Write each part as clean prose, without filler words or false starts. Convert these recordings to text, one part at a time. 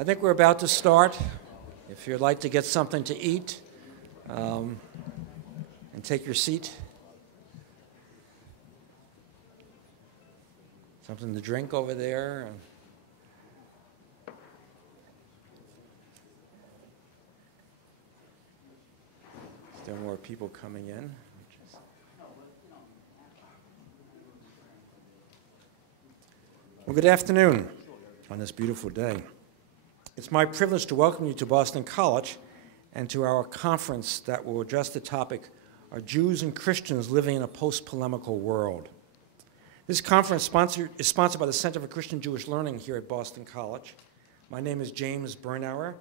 I think we're about to start. If you'd like to get something to eat and take your seat, something to drink over there. Still more people coming in. Well, good afternoon on this beautiful day. It's my privilege to welcome you to Boston College and to our conference that will address the topic, Are Jews and Christians Living in a Post-Polemical World? This conference is sponsored by the Center for Christian Jewish Learning here at Boston College. My name is James Bernauer,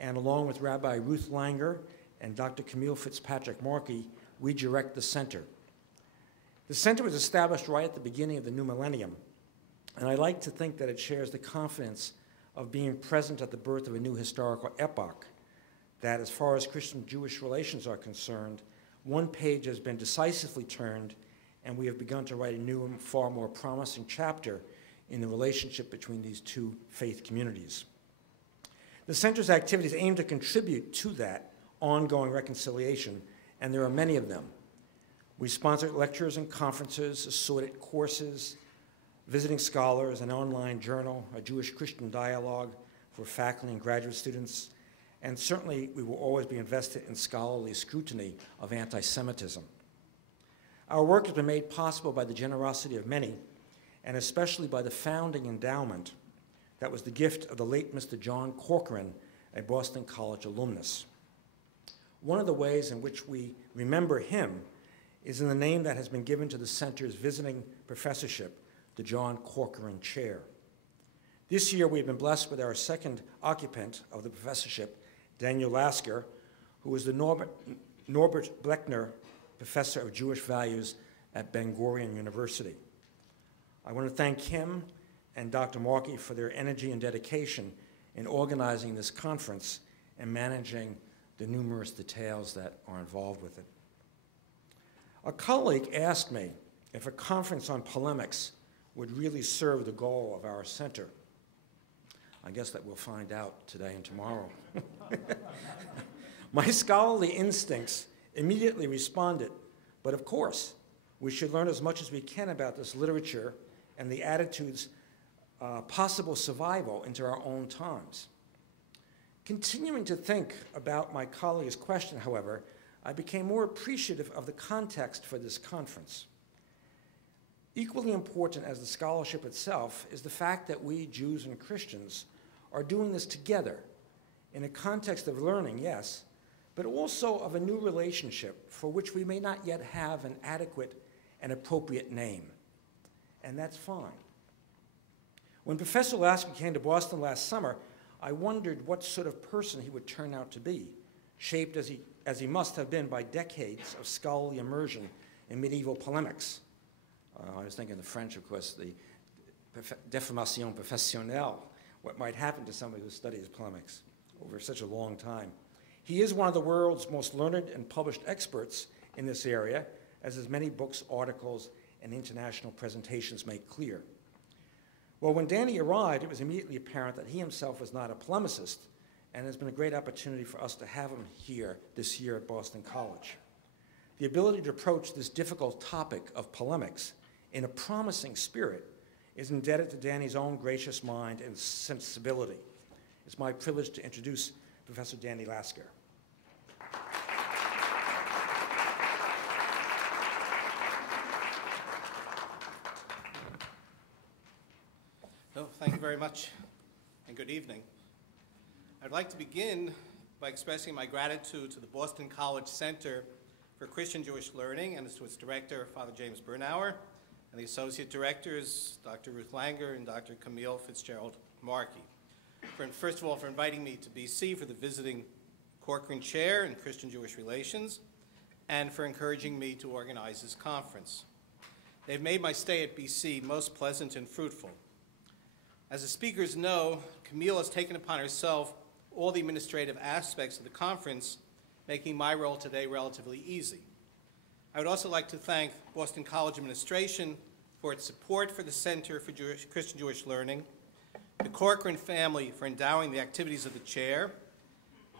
and along with Rabbi Ruth Langer and Dr. Camille Fitzpatrick-Markey, we direct the center. The center was established right at the beginning of the new millennium, and I like to think that it shares the confidence of being present at the birth of a new historical epoch, that as far as Christian-Jewish relations are concerned, one page has been decisively turned, and we have begun to write a new and far more promising chapter in the relationship between these two faith communities. The center's activities aim to contribute to that ongoing reconciliation, and there are many of them. We sponsor lectures and conferences, assorted courses, visiting scholars, an online journal, a Jewish-Christian dialogue for faculty and graduate students, and certainly we will always be invested in scholarly scrutiny of anti-Semitism. Our work has been made possible by the generosity of many, and especially by the founding endowment that was the gift of the late Mr. John Corcoran, a Boston College alumnus. One of the ways in which we remember him is in the name that has been given to the center's visiting professorship, the John Corcoran Chair. This year, we've been blessed with our second occupant of the professorship, Daniel Lasker, who is the Norbert Bleckner Professor of Jewish Values at Ben-Gurion University. I want to thank him and Dr. Markey for their energy and dedication in organizing this conference and managing the numerous details that are involved with it. A colleague asked me if a conference on polemics would really serve the goal of our center. I guess that we'll find out today and tomorrow. My scholarly instincts immediately responded, but of course, we should learn as much as we can about this literature and the attitude's possible survival into our own times. Continuing to think about my colleague's question, however, I became more appreciative of the context for this conference. Equally important as the scholarship itself is the fact that we, Jews and Christians, are doing this together in a context of learning, yes, but also of a new relationship for which we may not yet have an adequate and appropriate name. And that's fine. When Professor Lasker came to Boston last summer, I wondered what sort of person he would turn out to be, shaped as he must have been by decades of scholarly immersion in medieval polemics. I was thinking the French, of course, the déformation professionnelle, what might happen to somebody who studies polemics over such a long time. He is one of the world's most learned and published experts in this area, as his many books, articles, and international presentations make clear. Well, when Danny arrived, it was immediately apparent that he himself was not a polemicist, and it has been a great opportunity for us to have him here this year at Boston College. The ability to approach this difficult topic of polemics in a promising spirit is indebted to Danny's own gracious mind and sensibility. It's my privilege to introduce Professor Danny Lasker. Oh, thank you very much, and good evening. I'd like to begin by expressing my gratitude to the Boston College Center for Christian Jewish Learning and to its director, Father James Bernauer, and the associate directors, Dr. Ruth Langer and Dr. Camille Fitzpatrick-Markey. First of all, for inviting me to BC for the visiting Corcoran Chair in Christian Jewish Relations, and for encouraging me to organize this conference. They've made my stay at BC most pleasant and fruitful. As the speakers know, Camille has taken upon herself all the administrative aspects of the conference, making my role today relatively easy. I would also like to thank Boston College administration for its support for the Center for Christian Jewish Learning, the Corcoran family for endowing the activities of the chair,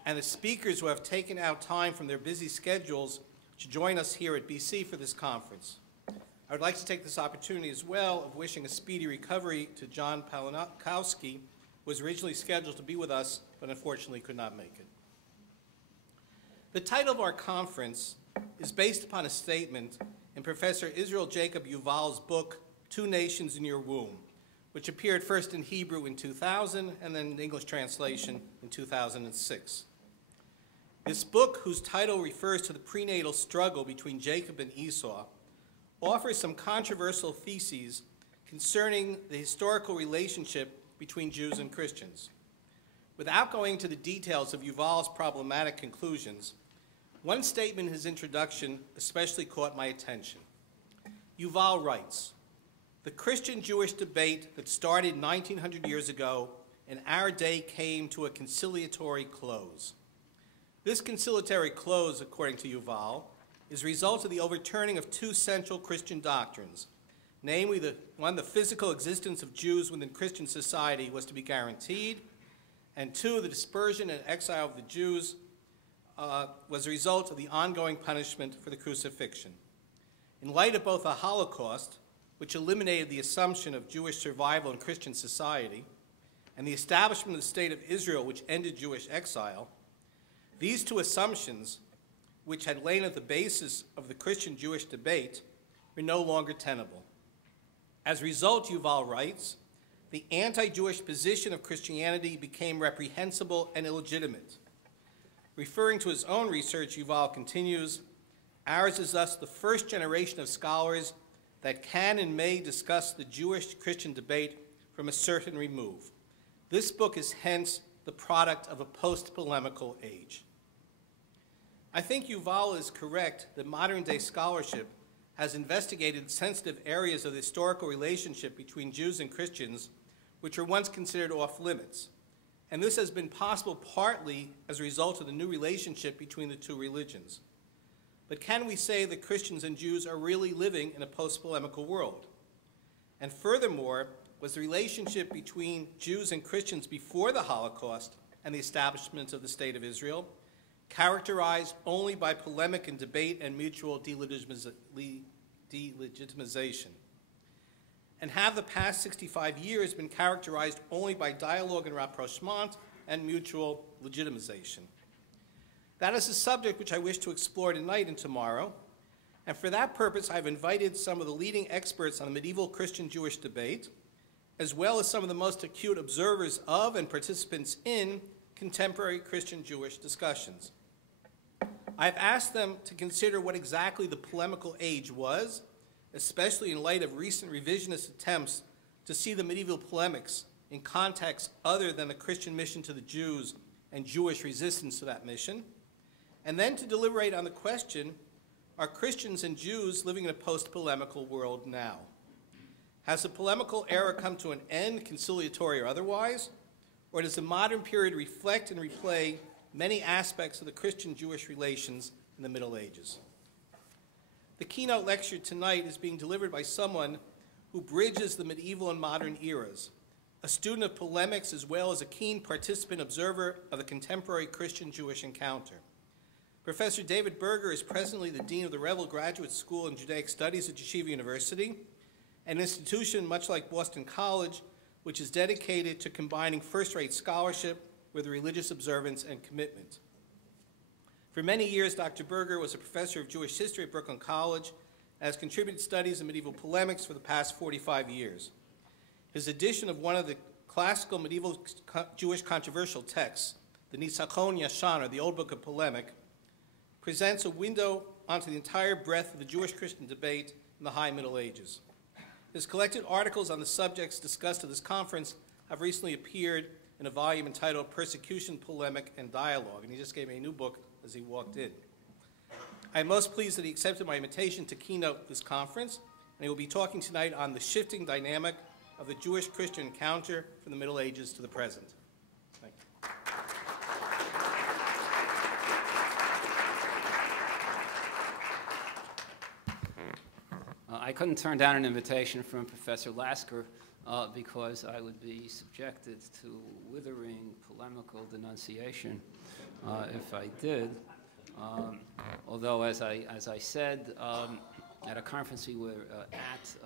and the speakers who have taken out time from their busy schedules to join us here at BC for this conference. I would like to take this opportunity as well of wishing a speedy recovery to John Palinowski, who was originally scheduled to be with us, but unfortunately could not make it. The title of our conference is based upon a statement in Professor Israel Jacob Yuval's book, Two Nations in Your Womb, which appeared first in Hebrew in 2000 and then in English translation in 2006. This book, whose title refers to the prenatal struggle between Jacob and Esau, offers some controversial theses concerning the historical relationship between Jews and Christians. Without going into the details of Yuval's problematic conclusions, one statement in his introduction especially caught my attention. Yuval writes, "The Christian-Jewish debate that started 1900 years ago in our day came to a conciliatory close. This conciliatory close, according to Yuval, is a result of the overturning of two central Christian doctrines, namely the physical existence of Jews within Christian society was to be guaranteed, and two, the dispersion and exile of the Jews was a result of the ongoing punishment for the crucifixion. In light of both the Holocaust, which eliminated the assumption of Jewish survival in Christian society, and the establishment of the State of Israel, which ended Jewish exile, these two assumptions, which had lain at the basis of the Christian-Jewish debate, were no longer tenable. As a result," Yuval writes, "the anti-Jewish position of Christianity became reprehensible and illegitimate." Referring to his own research, Yuval continues, "Ours is thus the first generation of scholars that can and may discuss the Jewish-Christian debate from a certain remove. This book is hence the product of a post-polemical age." I think Yuval is correct that modern-day scholarship has investigated sensitive areas of the historical relationship between Jews and Christians which were once considered off-limits. And this has been possible partly as a result of the new relationship between the two religions. But can we say that Christians and Jews are really living in a post-polemical world? And furthermore, was the relationship between Jews and Christians before the Holocaust and the establishment of the State of Israel characterized only by polemic and debate and mutual delegitimization? And have the past 65 years been characterized only by dialogue and rapprochement and mutual legitimization? That is a subject which I wish to explore tonight and tomorrow, and for that purpose I've invited some of the leading experts on the medieval Christian-Jewish debate, as well as some of the most acute observers of and participants in contemporary Christian-Jewish discussions. I've asked them to consider what exactly the polemical age was, especially in light of recent revisionist attempts to see the medieval polemics in context other than the Christian mission to the Jews and Jewish resistance to that mission, and then to deliberate on the question, are Christians and Jews living in a post-polemical world now? Has the polemical era come to an end, conciliatory or otherwise, or does the modern period reflect and replay many aspects of the Christian-Jewish relations in the Middle Ages? The keynote lecture tonight is being delivered by someone who bridges the medieval and modern eras, a student of polemics as well as a keen participant observer of the contemporary Christian-Jewish encounter. Professor David Berger is presently the Dean of the Revel Graduate School in Judaic Studies at Yeshiva University, an institution much like Boston College, which is dedicated to combining first-rate scholarship with religious observance and commitment. For many years, Dr. Berger was a professor of Jewish history at Brooklyn College and has contributed studies in medieval polemics for the past 45 years. His edition of one of the classical medieval Jewish controversial texts, the Nisachon Yashan, or the Old Book of Polemic, presents a window onto the entire breadth of the Jewish-Christian debate in the High Middle Ages. His collected articles on the subjects discussed at this conference have recently appeared in a volume entitled Persecution, Polemic, and Dialogue, and he just gave me a new book as he walked in. I am most pleased that he accepted my invitation to keynote this conference, and he will be talking tonight on the shifting dynamic of the Jewish-Christian encounter from the Middle Ages to the present. Thank you. I couldn't turn down an invitation from Professor Lasker, because I would be subjected to withering polemical denunciation if I did. Although, as I said at a conference we were at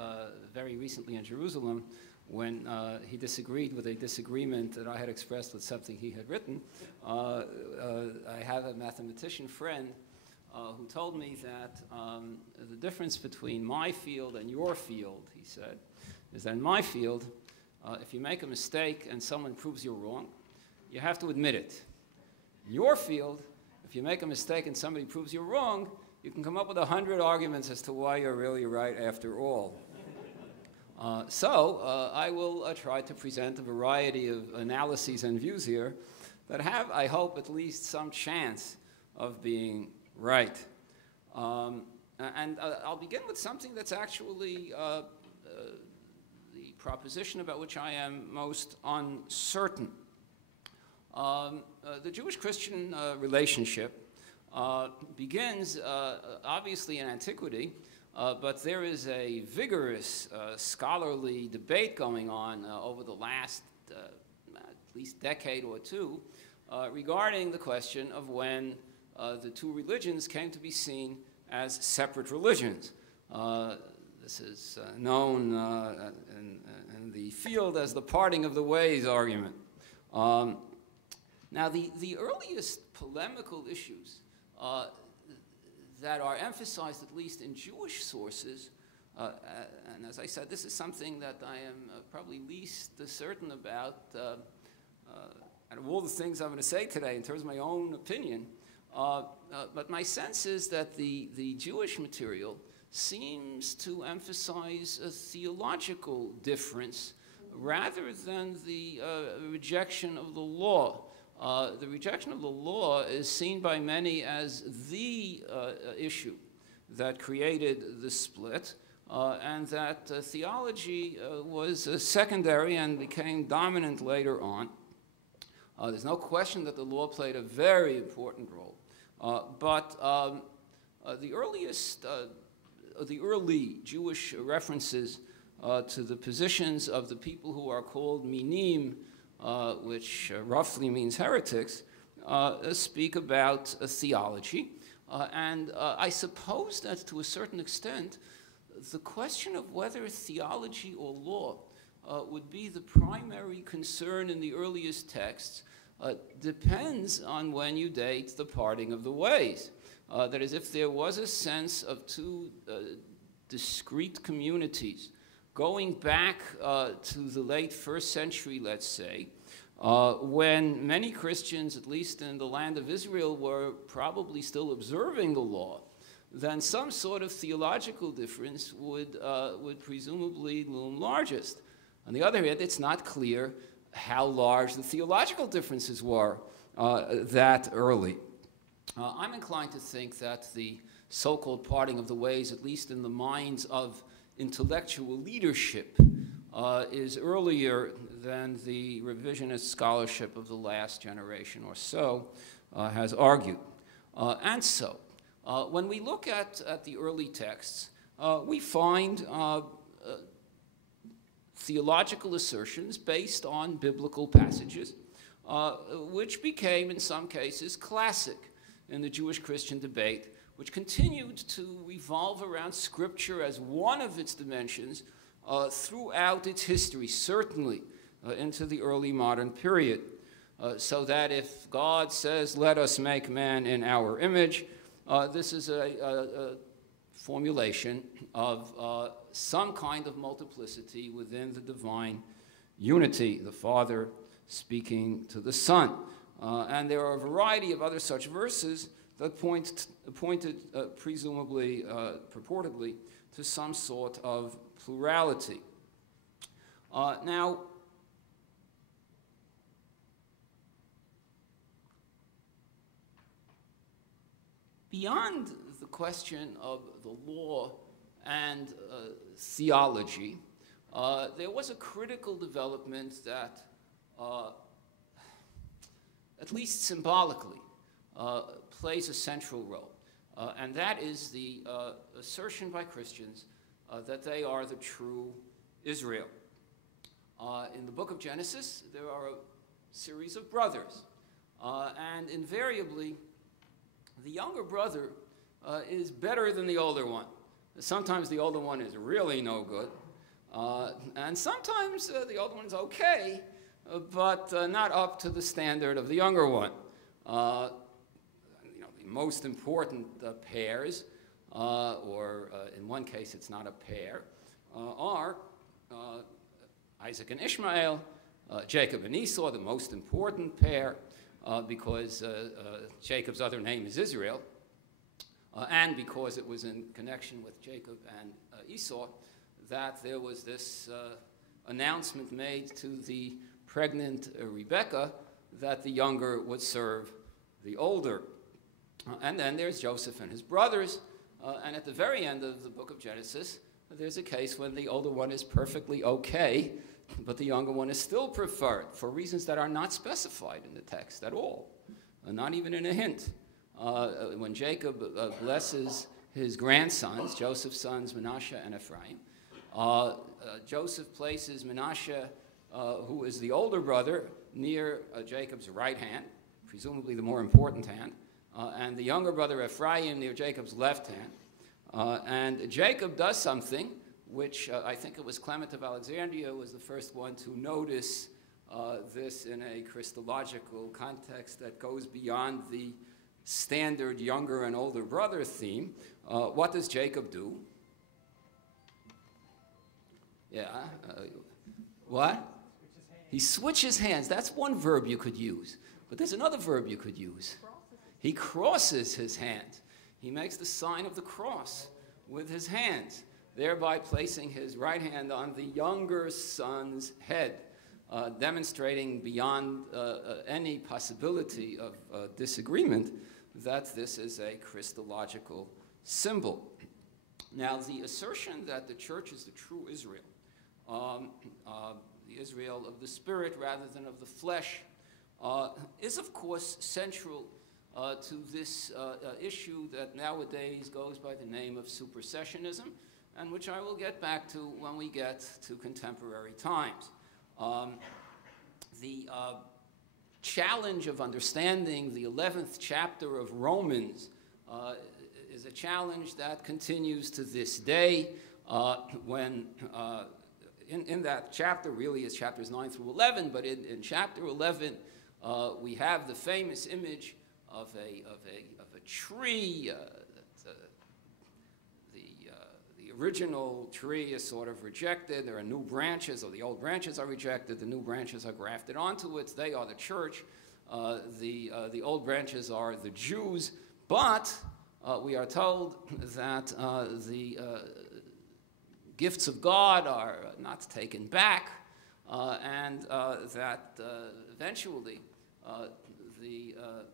very recently in Jerusalem, when he disagreed with a disagreement that I had expressed with something he had written, I have a mathematician friend who told me that the difference between my field and your field, he said, is that in my field, if you make a mistake and someone proves you're wrong, you have to admit it. In your field, if you make a mistake and somebody proves you're wrong, you can come up with 100 arguments as to why you're really right after all. So I will try to present a variety of analyses and views here that have, I hope, at least some chance of being right. And I'll begin with something that's actually the proposition about which I am most uncertain. The Jewish-Christian relationship begins obviously in antiquity, but there is a vigorous scholarly debate going on over the last at least decade or two regarding the question of when the two religions came to be seen as separate religions. This is known in the field as the parting of the ways argument. Now, the earliest polemical issues that are emphasized, at least in Jewish sources, and as I said, this is something that I am probably least certain about out of all the things I'm going to say today in terms of my own opinion, but my sense is that the Jewish material seems to emphasize a theological difference rather than the rejection of the law. The rejection of the law is seen by many as the issue that created the split, and that theology was secondary and became dominant later on. There's no question that the law played a very important role, but the early Jewish references to the positions of the people who are called minim, which roughly means heretics, speak about theology. And I suppose that to a certain extent, the question of whether theology or law would be the primary concern in the earliest texts depends on when you date the parting of the ways. That is, if there was a sense of two discrete communities going back to the late first century, let's say, when many Christians, at least in the land of Israel, were probably still observing the law, then some sort of theological difference would presumably loom largest. On the other hand, it's not clear how large the theological differences were that early. I'm inclined to think that the so-called parting of the ways, at least in the minds of intellectual leadership, is earlier than the revisionist scholarship of the last generation or so has argued. And so, when we look at the early texts, we find theological assertions based on biblical passages, which became, in some cases, classic in the Jewish-Christian debate, which continued to revolve around Scripture as one of its dimensions throughout its history, certainly into the early modern period. So that if God says, "Let us make man in our image," this is a formulation of some kind of multiplicity within the divine unity, the Father speaking to the Son. And there are a variety of other such verses that pointed presumably, purportedly, to some sort of plurality. Now, beyond the question of the law and theology, there was a critical development that, at least symbolically, plays a central role. And that is the assertion by Christians that they are the true Israel. In the book of Genesis, there are a series of brothers. And invariably, the younger brother is better than the older one. Sometimes the older one is really no good. And sometimes the older one is okay, but not up to the standard of the younger one. The most important pairs, or in one case it's not a pair, are Isaac and Ishmael, Jacob and Esau, the most important pair, because Jacob's other name is Israel, and because it was in connection with Jacob and Esau that there was this announcement made to the pregnant Rebekah that the younger would serve the older. And then there's Joseph and his brothers, and at the very end of the book of Genesis, there's a case when the older one is perfectly okay, but the younger one is still preferred for reasons that are not specified in the text at all, not even in a hint. When Jacob blesses his grandsons, Joseph's sons Manasseh and Ephraim, Joseph places Manasseh, who is the older brother, near Jacob's right hand, presumably the more important hand, and the younger brother Ephraim near Jacob's left hand. And Jacob does something which I think it was Clement of Alexandria was the first one to notice this in a Christological context that goes beyond the standard younger and older brother theme. What does Jacob do? Yeah. What? He switches hands. That's one verb you could use. But there's another verb you could use. He crosses his hands. He makes the sign of the cross with his hands, thereby placing his right hand on the younger son's head, demonstrating beyond any possibility of disagreement that this is a Christological symbol. Now, the assertion that the church is the true Israel, the Israel of the Spirit rather than of the flesh, is, of course, central to this issue that nowadays goes by the name of supersessionism, and which I will get back to when we get to contemporary times. The challenge of understanding the 11th chapter of Romans is a challenge that continues to this day when in that chapter, really it's chapters 9 through 11, but in chapter 11 we have the famous image of a tree. The original tree is sort of rejected. There are new branches, or the old branches are rejected. The new branches are grafted onto it. They are the church. The old branches are the Jews. But we are told that the gifts of God are not taken back, and that eventually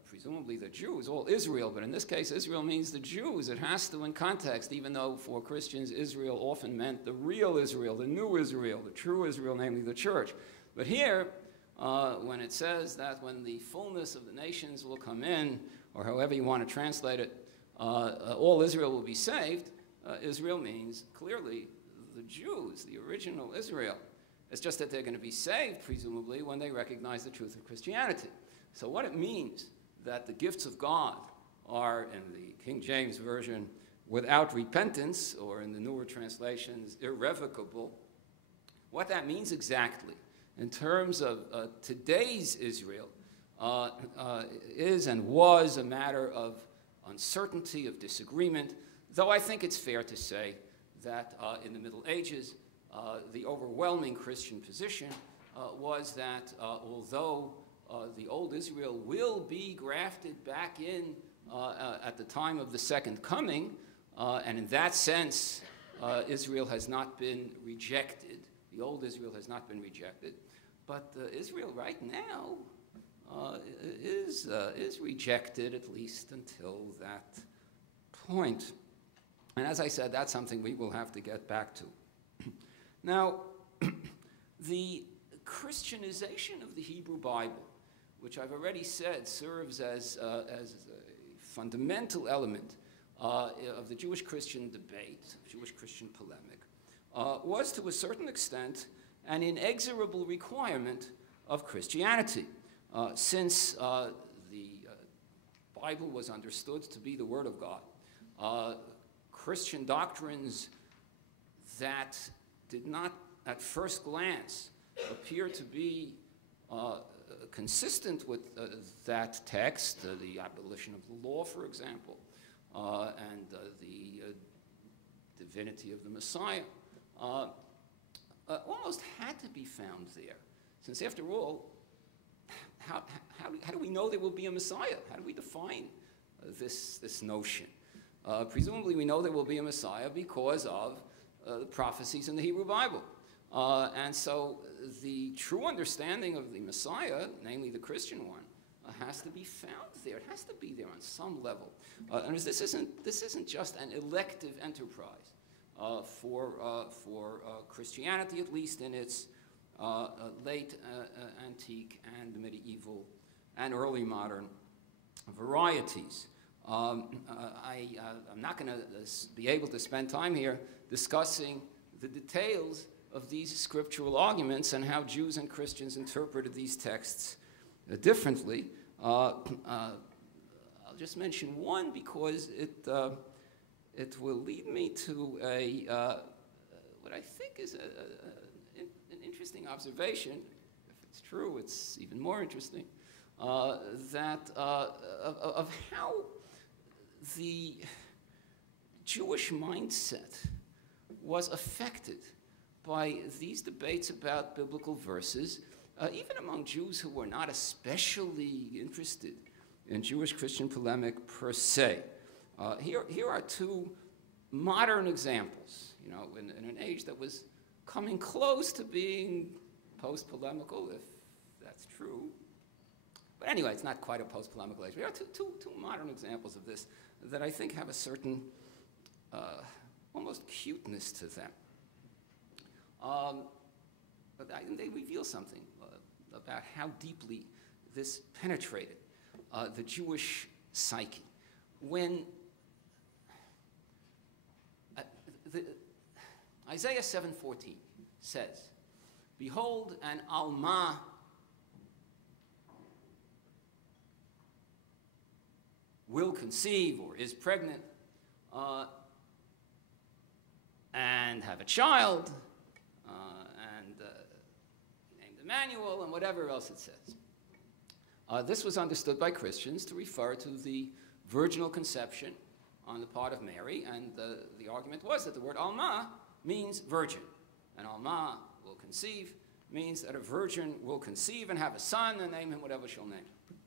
presumably the Jews, all Israel, but in this case Israel means the Jews. It has to in context, even though for Christians Israel often meant the real Israel, the new Israel, the true Israel, namely the church. But here, when it says that when the fullness of the nations will come in, or however you want to translate it, all Israel will be saved, Israel means clearly the Jews, the original Israel. It's just that they're going to be saved, presumably, when they recognize the truth of Christianity. So what it means that the gifts of God are, in the King James Version, without repentance, or in the newer translations, irrevocable, what that means exactly in terms of today's Israel is and was a matter of uncertainty, of disagreement, though I think it's fair to say that in the Middle Ages, the overwhelming Christian position was that although the old Israel will be grafted back in at the time of the second coming, and in that sense, Israel has not been rejected. The old Israel has not been rejected, but Israel right now is rejected, at least until that point. And as I said, that's something we will have to get back to. Now, the Christianization of the Hebrew Bible, which I've already said serves as a fundamental element of the Jewish-Christian debate, Jewish-Christian polemic, was to a certain extent an inexorable requirement of Christianity. Since the Bible was understood to be the Word of God, Christian doctrines that did not, at first glance, appear to be consistent with that text, the abolition of the law, for example, and the divinity of the Messiah, almost had to be found there. Since, after all, how do we know there will be a Messiah? How do we define this notion? Presumably, we know there will be a Messiah because of the prophecies in the Hebrew Bible. And so the true understanding of the Messiah, namely the Christian one, has to be found there. It has to be there on some level. And this isn't just an elective enterprise for Christianity, at least in its late antique and medieval and early modern varieties. I'm not going to be able to spend time here discussing the details of these scriptural arguments and how Jews and Christians interpreted these texts differently. I'll just mention one because it will lead me to what I think is an interesting observation. If it's true, it's even more interesting. That of how the Jewish mindset was affected by these debates about biblical verses, even among Jews who were not especially interested in Jewish-Christian polemic per se. Here are two modern examples, you know, in an age that was coming close to being post-polemical, if that's true. But anyway, it's not quite a post-polemical age. We have two modern examples of this that I think have a certain almost cuteness to them. But they reveal something about how deeply this penetrated the Jewish psyche. When Isaiah 7:14 says, "Behold, an alma will conceive or is pregnant and have a child, and named Emmanuel, and whatever else it says." This was understood by Christians to refer to the virginal conception on the part of Mary, and the argument was that the word alma means virgin. And alma will conceive means that a virgin will conceive and have a son and name him whatever she'll name him,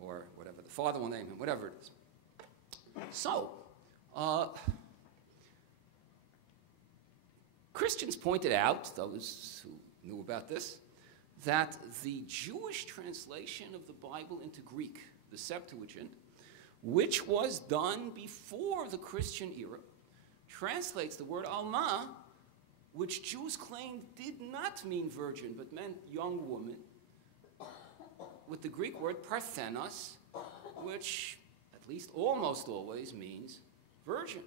or whatever the father will name him, whatever it is. So, Christians pointed out, those who knew about this, that the Jewish translation of the Bible into Greek, the Septuagint, which was done before the Christian era, translates the word alma, which Jews claimed did not mean virgin, but meant young woman, with the Greek word parthenos, which at least almost always means virgin.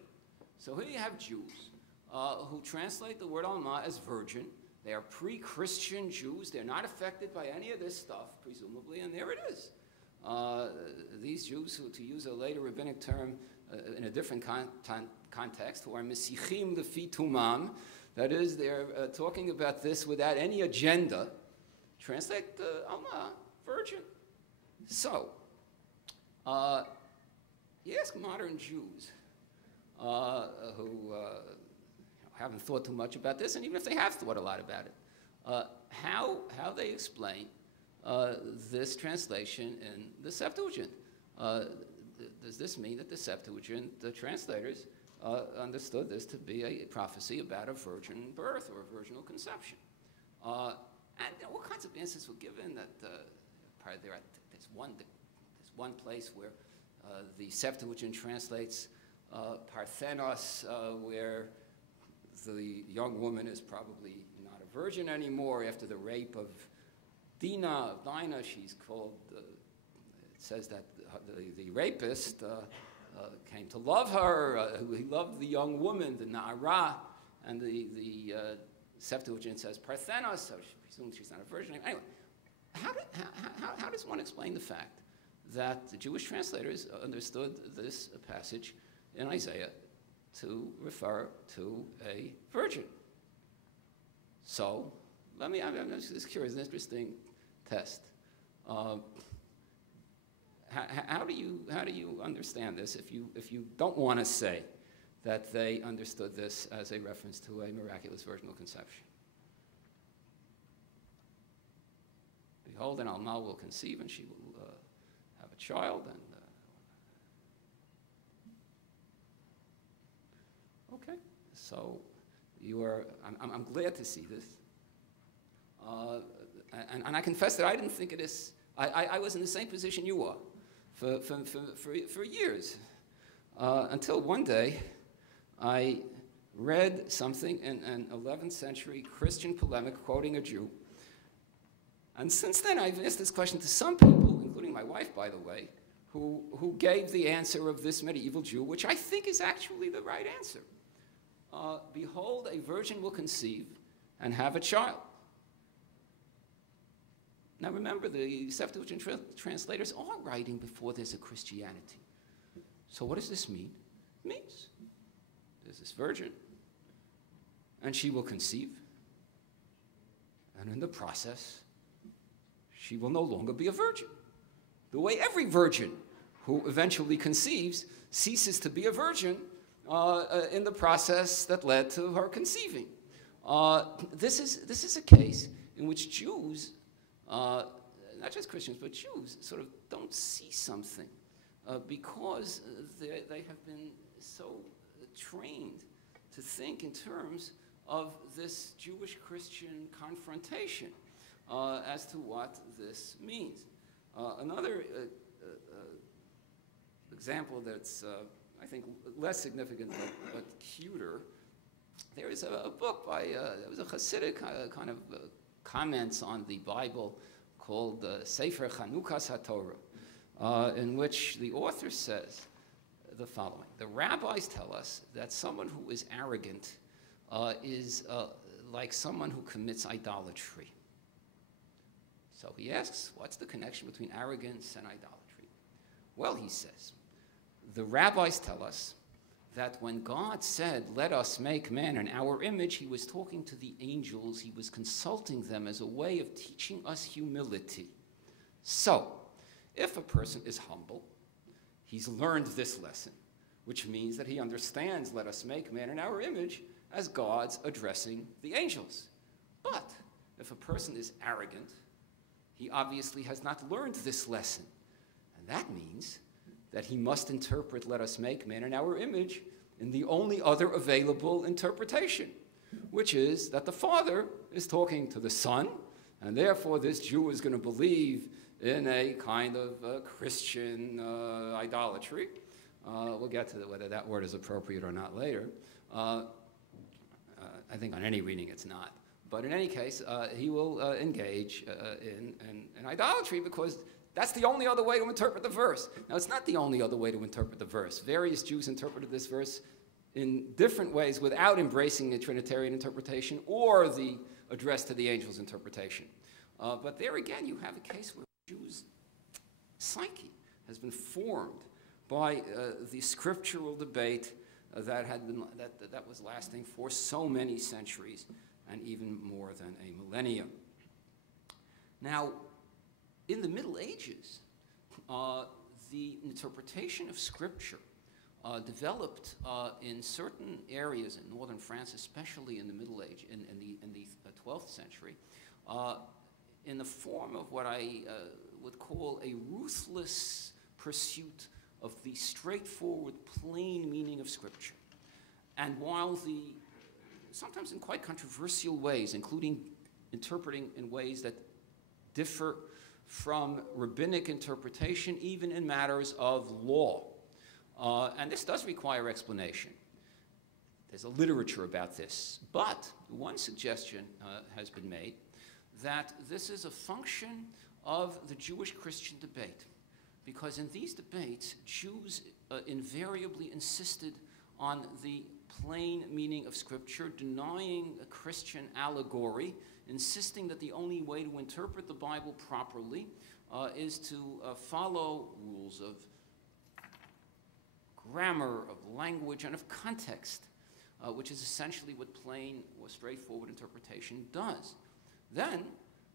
So here you have Jews who translate the word alma as virgin. They are pre-Christian Jews. They're not affected by any of this stuff, presumably, and there it is. These Jews, who, to use a later rabbinic term in a different context, who are mesichim lefi tumam, that is, they're talking about this without any agenda, translate alma, virgin. So, you ask modern Jews who haven't thought too much about this, and even if they have thought a lot about it, how they explain this translation in the Septuagint. Does this mean that the Septuagint, the translators, understood this to be a prophecy about a virgin birth or a virginal conception? And all kinds of answers were given. That there's one place where the Septuagint translates parthenos, where the young woman is probably not a virgin anymore after the rape of Dinah. She's called, it says that the rapist came to love her. He loved the young woman, the Na'ara, and the Septuagint says Parthenos, so she presumes she's not a virgin. Anyway, how does one explain the fact that the Jewish translators understood this passage in Isaiah to refer to a virgin? So, I'm just curious, an interesting test. How do you understand this if you don't want to say that they understood this as a reference to a miraculous virginal conception? Behold, an alma will conceive, and she will have a child. And okay, so you are. I'm glad to see this, and I confess that I didn't think it is. I was in the same position you are for years, until one day I read something in an 11th century Christian polemic quoting a Jew. And since then, I've asked this question to some people, including my wife, by the way, who gave the answer of this medieval Jew, which I think is actually the right answer. Behold, a virgin will conceive and have a child. Now remember, the Septuagint translators are writing before there's a Christianity. So what does this mean? It means there's this virgin, and she will conceive, and in the process, she will no longer be a virgin. The way every virgin who eventually conceives ceases to be a virgin in the process that led to her conceiving. This is a case in which Jews, not just Christians, but Jews, sort of don't see something because they have been so trained to think in terms of this Jewish-Christian confrontation as to what this means. Another example that's, I think, less significant but cuter, there is a book by, there was a Hasidic kind of comments on the Bible called Sefer Chanukas HaTorah, in which the author says the following: the rabbis tell us that someone who is arrogant is like someone who commits idolatry. So he asks, what's the connection between arrogance and idolatry? Well, he says, the rabbis tell us that when God said, let us make man in our image, he was talking to the angels. He was consulting them as a way of teaching us humility. So, if a person is humble, he's learned this lesson, which means that he understands, let us make man in our image, as God's addressing the angels. But if a person is arrogant, he obviously has not learned this lesson. And that means that he must interpret, let us make man in our image, in the only other available interpretation, which is that the Father is talking to the Son, and therefore this Jew is going to believe in a kind of Christian idolatry. We'll get to whether that word is appropriate or not later. I think on any reading it's not. But in any case, he will engage in idolatry because that's the only other way to interpret the verse. Now, it's not the only other way to interpret the verse. Various Jews interpreted this verse in different ways without embracing the Trinitarian interpretation or the address to the angels interpretation. But there again, you have a case where Jews' psyche has been formed by the scriptural debate that was lasting for so many centuries and even more than a millennium. Now, in the Middle Ages, the interpretation of Scripture developed in certain areas in northern France, especially in the Middle Age, in the 12th century, in the form of what I would call a ruthless pursuit of the straightforward, plain meaning of Scripture. And while sometimes in quite controversial ways, including interpreting in ways that differ from rabbinic interpretation, even in matters of law. And this does require explanation. There's a literature about this. But one suggestion has been made that this is a function of the Jewish-Christian debate. Because in these debates, Jews invariably insisted on the plain meaning of Scripture, denying a Christian allegory, insisting that the only way to interpret the Bible properly is to follow rules of grammar, of language, and of context, which is essentially what plain or straightforward interpretation does. Then,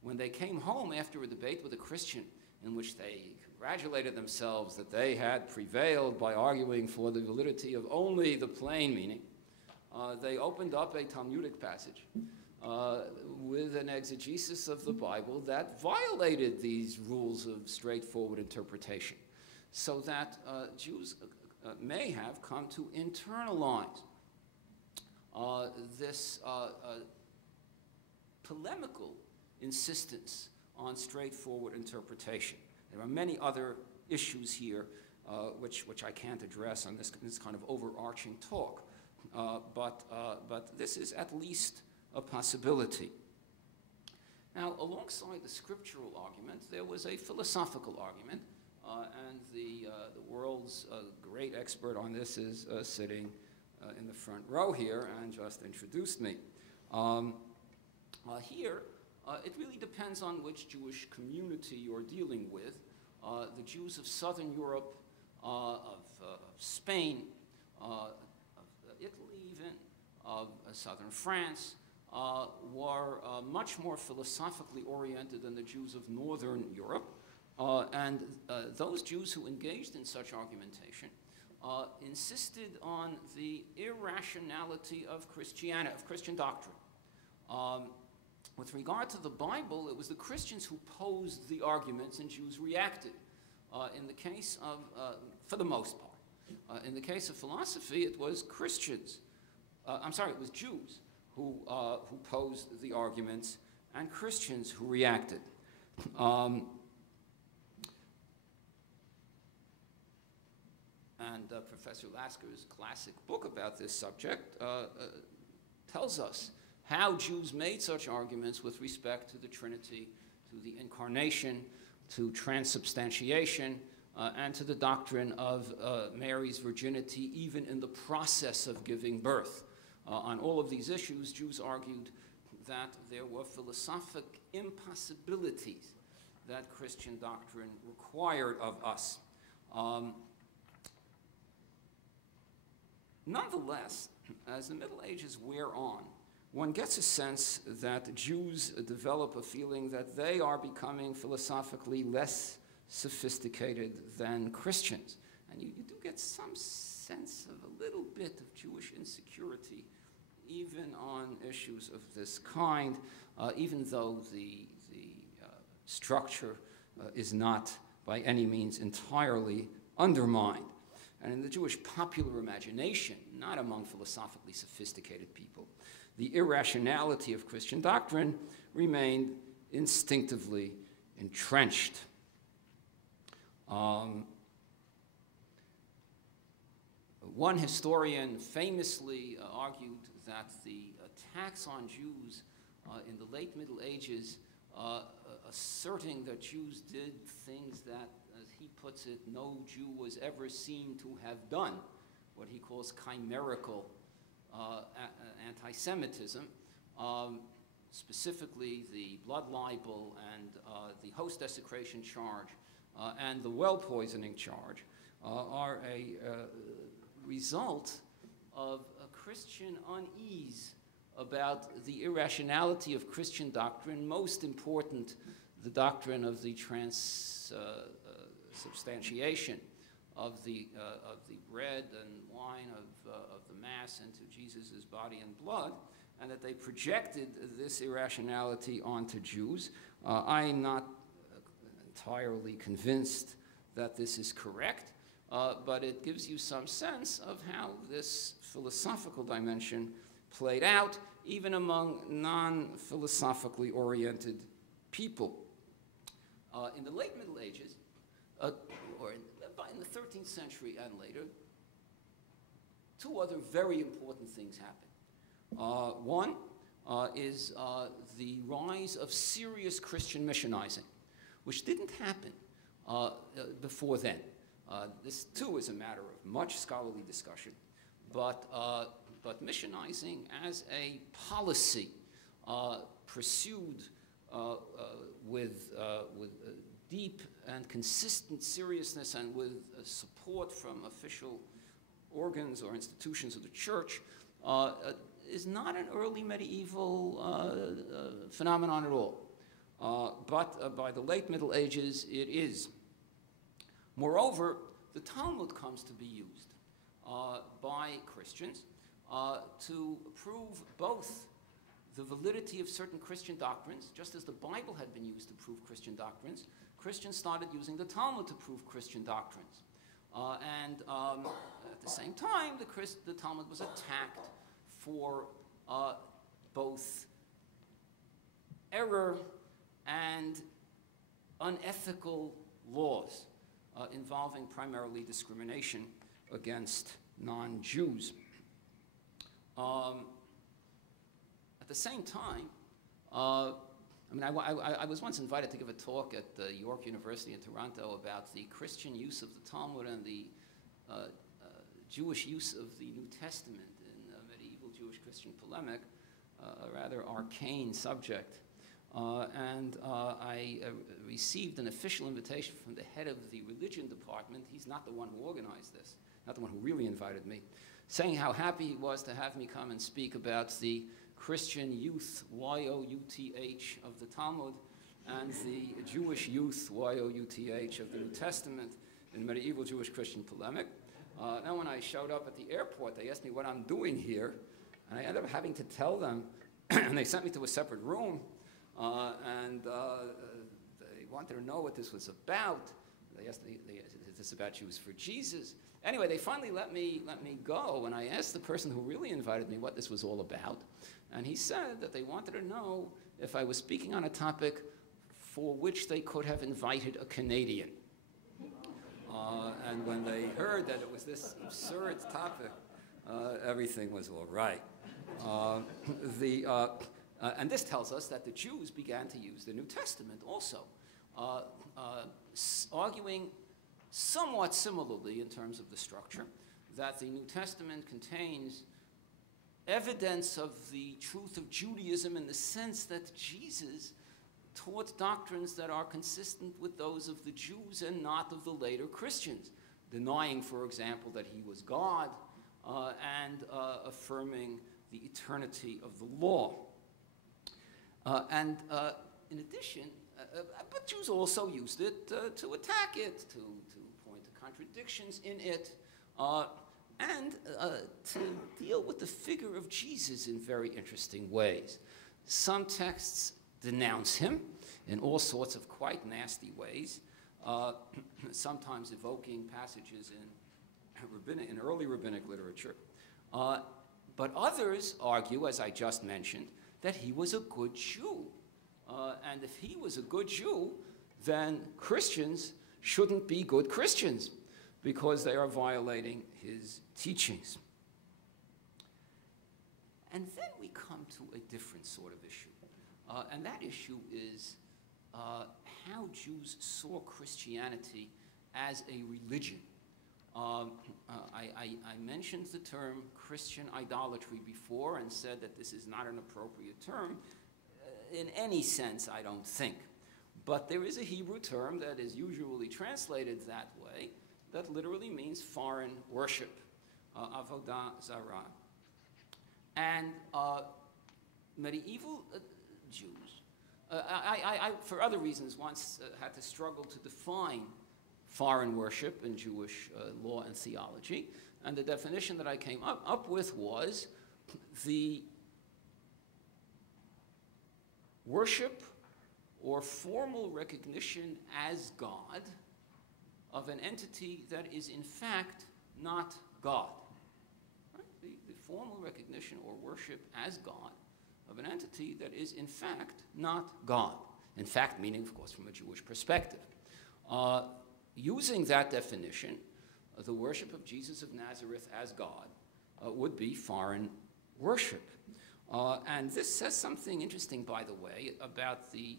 when they came home after a debate with a Christian in which they congratulated themselves that they had prevailed by arguing for the validity of only the plain meaning, they opened up a Talmudic passage with an exegesis of the Bible that violated these rules of straightforward interpretation, so that Jews may have come to internalize this polemical insistence on straightforward interpretation. There are many other issues here which I can't address on this kind of overarching talk, but this is at least a possibility. Now, alongside the scriptural argument, there was a philosophical argument, and the world's great expert on this is sitting in the front row here and just introduced me. Here, it really depends on which Jewish community you're dealing with. The Jews of Southern Europe, of Spain, of Italy even, of Southern France, were much more philosophically oriented than the Jews of Northern Europe. And those Jews who engaged in such argumentation insisted on the irrationality of Christianity, of Christian doctrine. With regard to the Bible, it was the Christians who posed the arguments and Jews reacted. In the case of, for the most part, in the case of philosophy, it was Christians. It was Jews who posed the arguments and Christians who reacted. And Professor Lasker's classic book about this subject tells us how Jews made such arguments with respect to the Trinity, to the Incarnation, to transubstantiation, and to the doctrine of Mary's virginity, even in the process of giving birth. On all of these issues, Jews argued that there were philosophic impossibilities that Christian doctrine required of us. Nonetheless, as the Middle Ages wear on, one gets a sense that Jews develop a feeling that they are becoming philosophically less sophisticated than Christians. And you do get some sense of a little bit of Jewish insecurity, even on issues of this kind, even though the structure is not by any means entirely undermined. And in the Jewish popular imagination, not among philosophically sophisticated people, the irrationality of Christian doctrine remained instinctively entrenched. One historian famously argued that the attacks on Jews in the late Middle Ages, asserting that Jews did things that, as he puts it, no Jew was ever seen to have done, what he calls chimerical anti-Semitism, specifically the blood libel and the host desecration charge and the well poisoning charge, are a result of a Christian unease about the irrationality of Christian doctrine, most important, the doctrine of the transubstantiation of the bread and wine of the Mass into Jesus' body and blood, and that they projected this irrationality onto Jews. I'm not entirely convinced that this is correct, but it gives you some sense of how this philosophical dimension played out, even among non-philosophically oriented people. In the late Middle Ages, or in the 13th century and later, two other very important things happened. One is the rise of serious Christian missionizing, which didn't happen before then. This, too, is a matter of much scholarly discussion, but but missionizing as a policy pursued with deep and consistent seriousness and with support from official organs or institutions of the church is not an early medieval phenomenon at all. But by the late Middle Ages, it is. Moreover, the Talmud comes to be used by Christians to prove both the validity of certain Christian doctrines, just as the Bible had been used to prove Christian doctrines. Christians started using the Talmud to prove Christian doctrines. And at the same time, the Talmud was attacked for both error and unethical laws involving primarily discrimination against non-Jews. At the same time, I was once invited to give a talk at York University in Toronto about the Christian use of the Talmud and the Jewish use of the New Testament in medieval Jewish-Christian polemic, a rather arcane subject. And I received an official invitation from the head of the religion department. He's not the one who organized this, not the one who really invited me, saying how happy he was to have me come and speak about the Christian youth, Y-O-U-T-H, of the Talmud, and the Jewish youth, Y-O-U-T-H, of the New Testament in medieval Jewish-Christian polemic. Then when I showed up at the airport, they asked me what I'm doing here, and I ended up having to tell them, and they sent me to a separate room, and they wanted to know what this was about. They asked me, is this about Jews for Jesus? Anyway, they finally let me go, and I asked the person who really invited me what this was all about, and he said that they wanted to know if I was speaking on a topic for which they could have invited a Canadian. And when they heard that it was this absurd topic, everything was all right. And this tells us that the Jews began to use the New Testament also, arguing somewhat similarly in terms of the structure, that the New Testament contains evidence of the truth of Judaism in the sense that Jesus taught doctrines that are consistent with those of the Jews and not of the later Christians, denying, for example, that he was God and affirming the eternity of the law. In addition, but Jews also used it to attack it, to point to contradictions in it, and to deal with the figure of Jesus in very interesting ways. Some texts denounce him in all sorts of quite nasty ways, sometimes evoking passages in early rabbinic literature. But others argue, as I just mentioned, that he was a good Jew. And if he was a good Jew, then Christians shouldn't be good Christians because they are violating his teachings. And then we come to a different sort of issue. And that issue is how Jews saw Christianity as a religion. I mentioned the term Christian idolatry before and said that this is not an appropriate term in any sense, I don't think. But there is a Hebrew term that is usually translated that way that literally means foreign worship, avodah zarah. And medieval Jews, I, for other reasons, once had to struggle to define foreign worship in Jewish law and theology. And the definition that I came up with was the worship or formal recognition as God of an entity that is in fact not God. Right? The formal recognition or worship as God of an entity that is in fact not God. In fact, meaning, of course, from a Jewish perspective. Using that definition, the worship of Jesus of Nazareth as God would be foreign worship. And this says something interesting, by the way, about the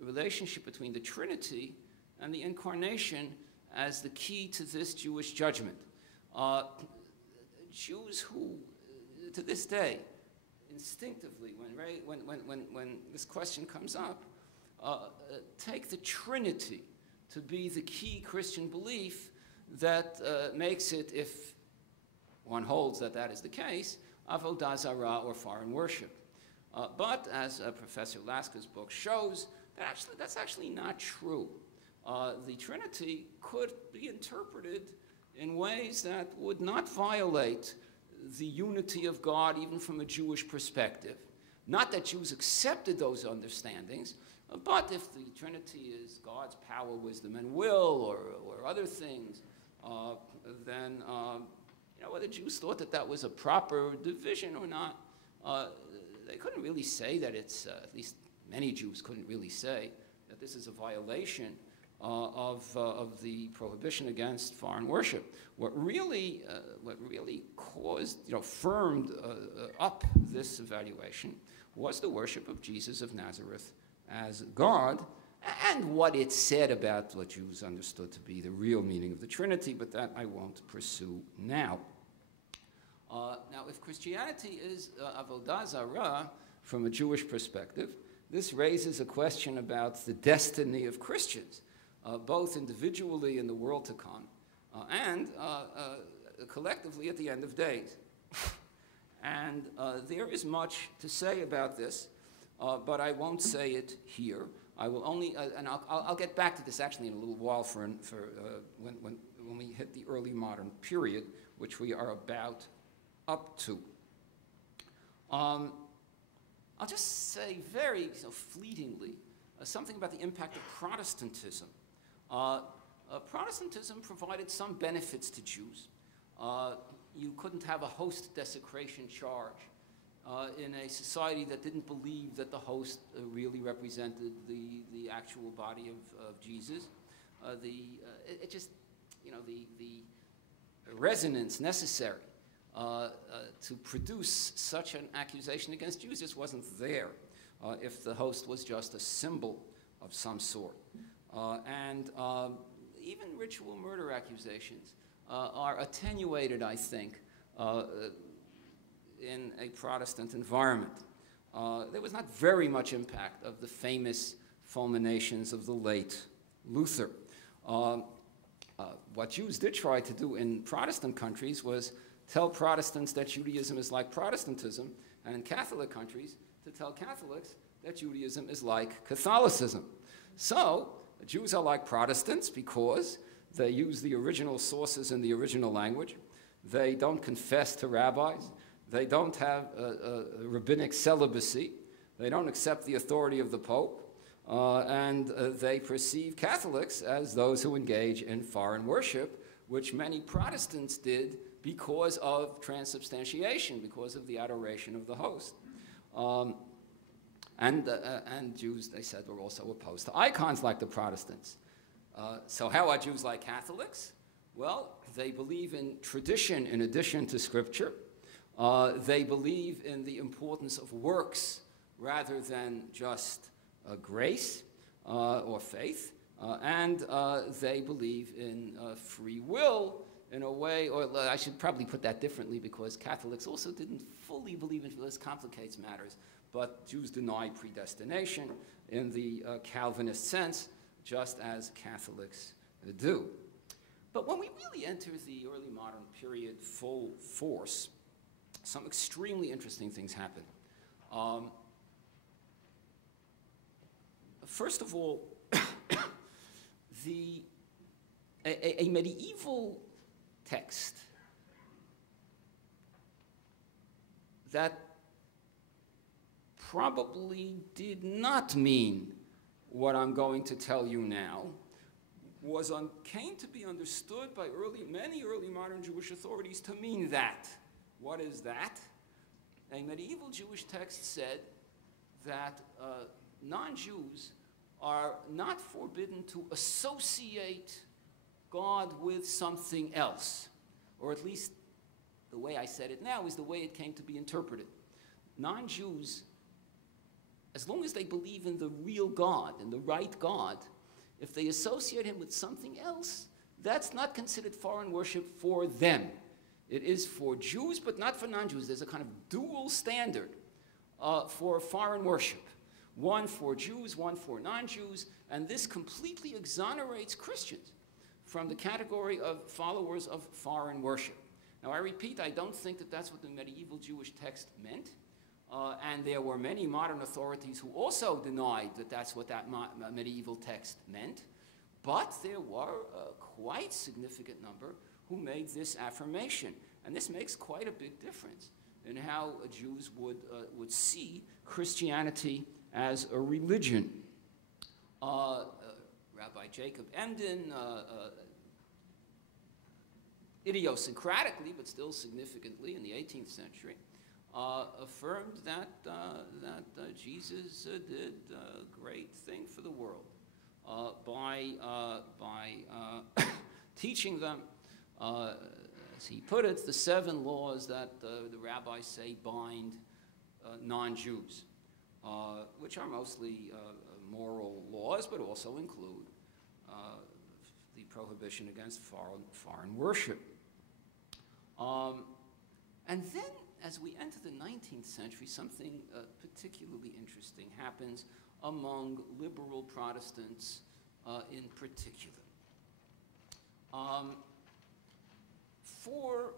relationship between the Trinity and the Incarnation as the key to this Jewish judgment. Jews who to this day, instinctively, when this question comes up, take the Trinity to be the key Christian belief that makes it, if one holds that that is the case, avodah zarah, or foreign worship. But as Professor Laska's book shows, that's actually not true. The Trinity could be interpreted in ways that would not violate the unity of God, even from a Jewish perspective. Not that Jews accepted those understandings, but if the Trinity is God's power, wisdom, and will, or other things, then whether Jews thought that that was a proper division or not, they couldn't really say that it's, at least many Jews couldn't really say that this is a violation of the prohibition against foreign worship. What really caused, firmed up this evaluation was the worship of Jesus of Nazareth as God, and what it said about what Jews understood to be the real meaning of the Trinity, but that I won't pursue now. Now, if Christianity is avodah zarah from a Jewish perspective, this raises a question about the destiny of Christians, both individually in the world to come and collectively at the end of days. And there is much to say about this, but I won't say it here. I will only, and I'll get back to this actually in a little while when we hit the early modern period, which we are about up to. I'll just say very fleetingly something about the impact of Protestantism. Protestantism provided some benefits to Jews. You couldn't have a host desecration charge in a society that didn't believe that the host really represented the actual body of Jesus. The resonance necessary to produce such an accusation against Jews just wasn't there if the host was just a symbol of some sort. And even ritual murder accusations are attenuated, I think, in a Protestant environment. There was not very much impact of the famous fulminations of the late Luther. What Jews did try to do in Protestant countries was tell Protestants that Judaism is like Protestantism, and in Catholic countries to tell Catholics that Judaism is like Catholicism. So, Jews are like Protestants because they use the original sources in the original language. They don't confess to rabbis. They don't have rabbinic celibacy. They don't accept the authority of the Pope. And they perceive Catholics as those who engage in foreign worship, which many Protestants did because of transubstantiation, because of the adoration of the host. And Jews, they said, were also opposed to icons like the Protestants. So how are Jews like Catholics? Well, they believe in tradition in addition to Scripture. They believe in the importance of works rather than just grace or faith. And they believe in free will in a way, or I should probably put that differently because Catholics also didn't fully believe in, this complicates matters, but Jews deny predestination in the Calvinist sense, just as Catholics do. But when we really enter the early modern period full force, some extremely interesting things happen. First of all, a medieval text that probably did not mean what I'm going to tell you now came to be understood by many early modern Jewish authorities to mean that. What is that? A medieval Jewish text said that non-Jews are not forbidden to associate God with something else, or at least the way I said it now is the way it came to be interpreted. Non-Jews, as long as they believe in the real God, in the right God, if they associate him with something else, that's not considered foreign worship for them. It is for Jews, but not for non-Jews. There's a kind of dual standard for foreign worship. One for Jews, one for non-Jews, and this completely exonerates Christians from the category of followers of foreign worship. Now, I repeat, I don't think that that's what the medieval Jewish text meant, and there were many modern authorities who also denied that that's what that medieval text meant, but there were a quite significant number who made this affirmation, and this makes quite a big difference in how Jews would see Christianity as a religion. Rabbi Jacob Emden, idiosyncratically, but still significantly in the 18th century, affirmed that Jesus did a great thing for the world by teaching them, as he put it, the 7 laws that the rabbis say bind non-Jews, which are mostly moral laws, but also include the prohibition against foreign worship. And then, as we enter the 19th century, something particularly interesting happens among liberal Protestants in particular. For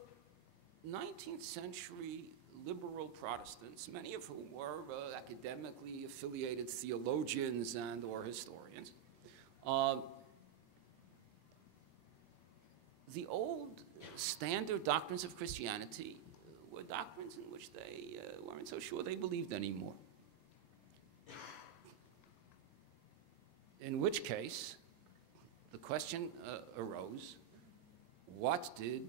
19th century liberal Protestants, many of whom were academically affiliated theologians and or historians, the old standard doctrines of Christianity were doctrines in which they weren't so sure they believed anymore. In which case, the question arose, what did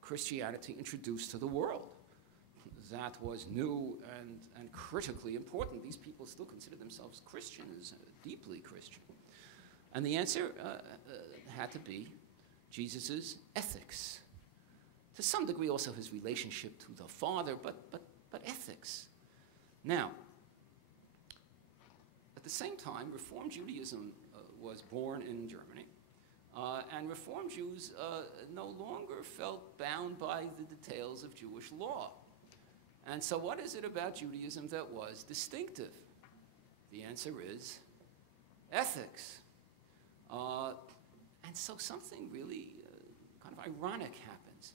Christianity introduce to the world that was new and critically important? These people still consider themselves Christians, deeply Christian. And the answer had to be Jesus' ethics. To some degree also his relationship to the Father, but ethics. Now, at the same time, Reform Judaism was born in Germany, and Reform Jews no longer felt bound by the details of Jewish law. And so what is it about Judaism that was distinctive? The answer is ethics. And so something really kind of ironic happens.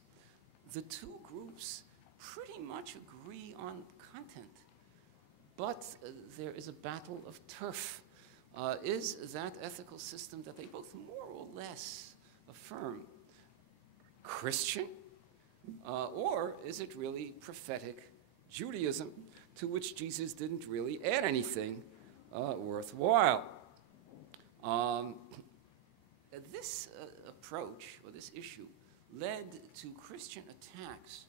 The two groups pretty much agree on content, but there is a battle of turf. Is that ethical system that they both more or less affirm Christian, or is it really prophetic Judaism to which Jesus didn't really add anything worthwhile? This approach, or this issue, led to Christian attacks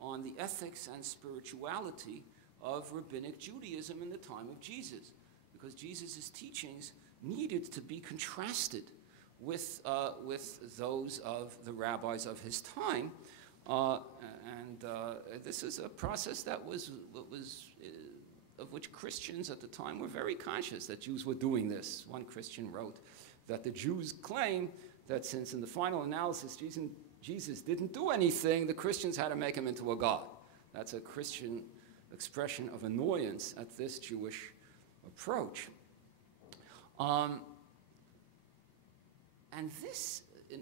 on the ethics and spirituality of rabbinic Judaism in the time of Jesus, because Jesus' teachings needed to be contrasted with those of the rabbis of his time. This is a process that of which Christians at the time were very conscious that Jews were doing this. One Christian wrote that the Jews claim that since in the final analysis Jesus didn't do anything, the Christians had to make him into a god. That's a Christian expression of annoyance at this Jewish approach. And this, in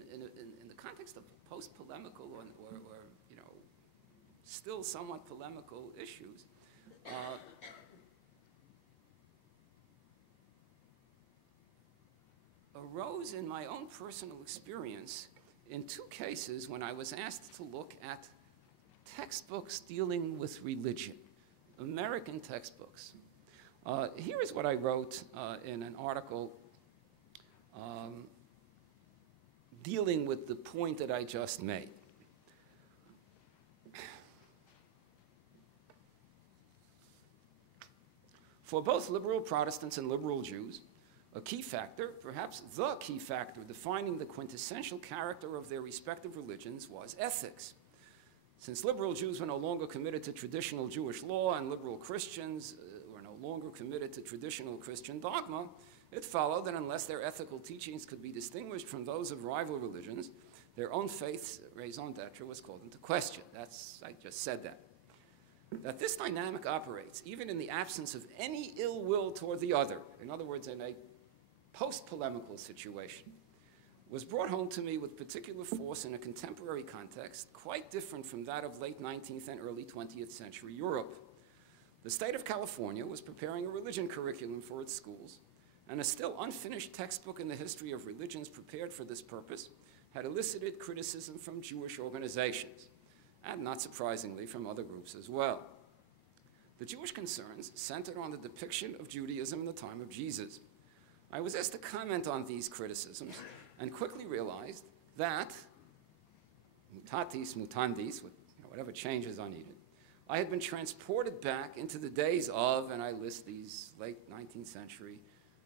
the context of post-polemical or still somewhat polemical issues, arose in my own personal experience in 2 cases when I was asked to look at textbooks dealing with religion, American textbooks. Here is what I wrote in an article dealing with the point that I just made. For both liberal Protestants and liberal Jews, a key factor, perhaps the key factor, defining the quintessential character of their respective religions was ethics. Since liberal Jews were no longer committed to traditional Jewish law and liberal Christians were no longer committed to traditional Christian dogma, it followed that unless their ethical teachings could be distinguished from those of rival religions, their own faith's raison d'etre was called into question. I just said that. That this dynamic operates even in the absence of any ill will toward the other, in other words, in a post-polemical situation, was brought home to me with particular force in a contemporary context quite different from that of late 19th and early 20th century Europe. The state of California was preparing a religion curriculum for its schools, and a still unfinished textbook in the history of religions prepared for this purpose had elicited criticism from Jewish organizations, and not surprisingly from other groups as well. The Jewish concerns centered on the depiction of Judaism in the time of Jesus. I was asked to comment on these criticisms and quickly realized that, mutatis mutandis, whatever changes are needed, I had been transported back into the days of, and I list these late 19th century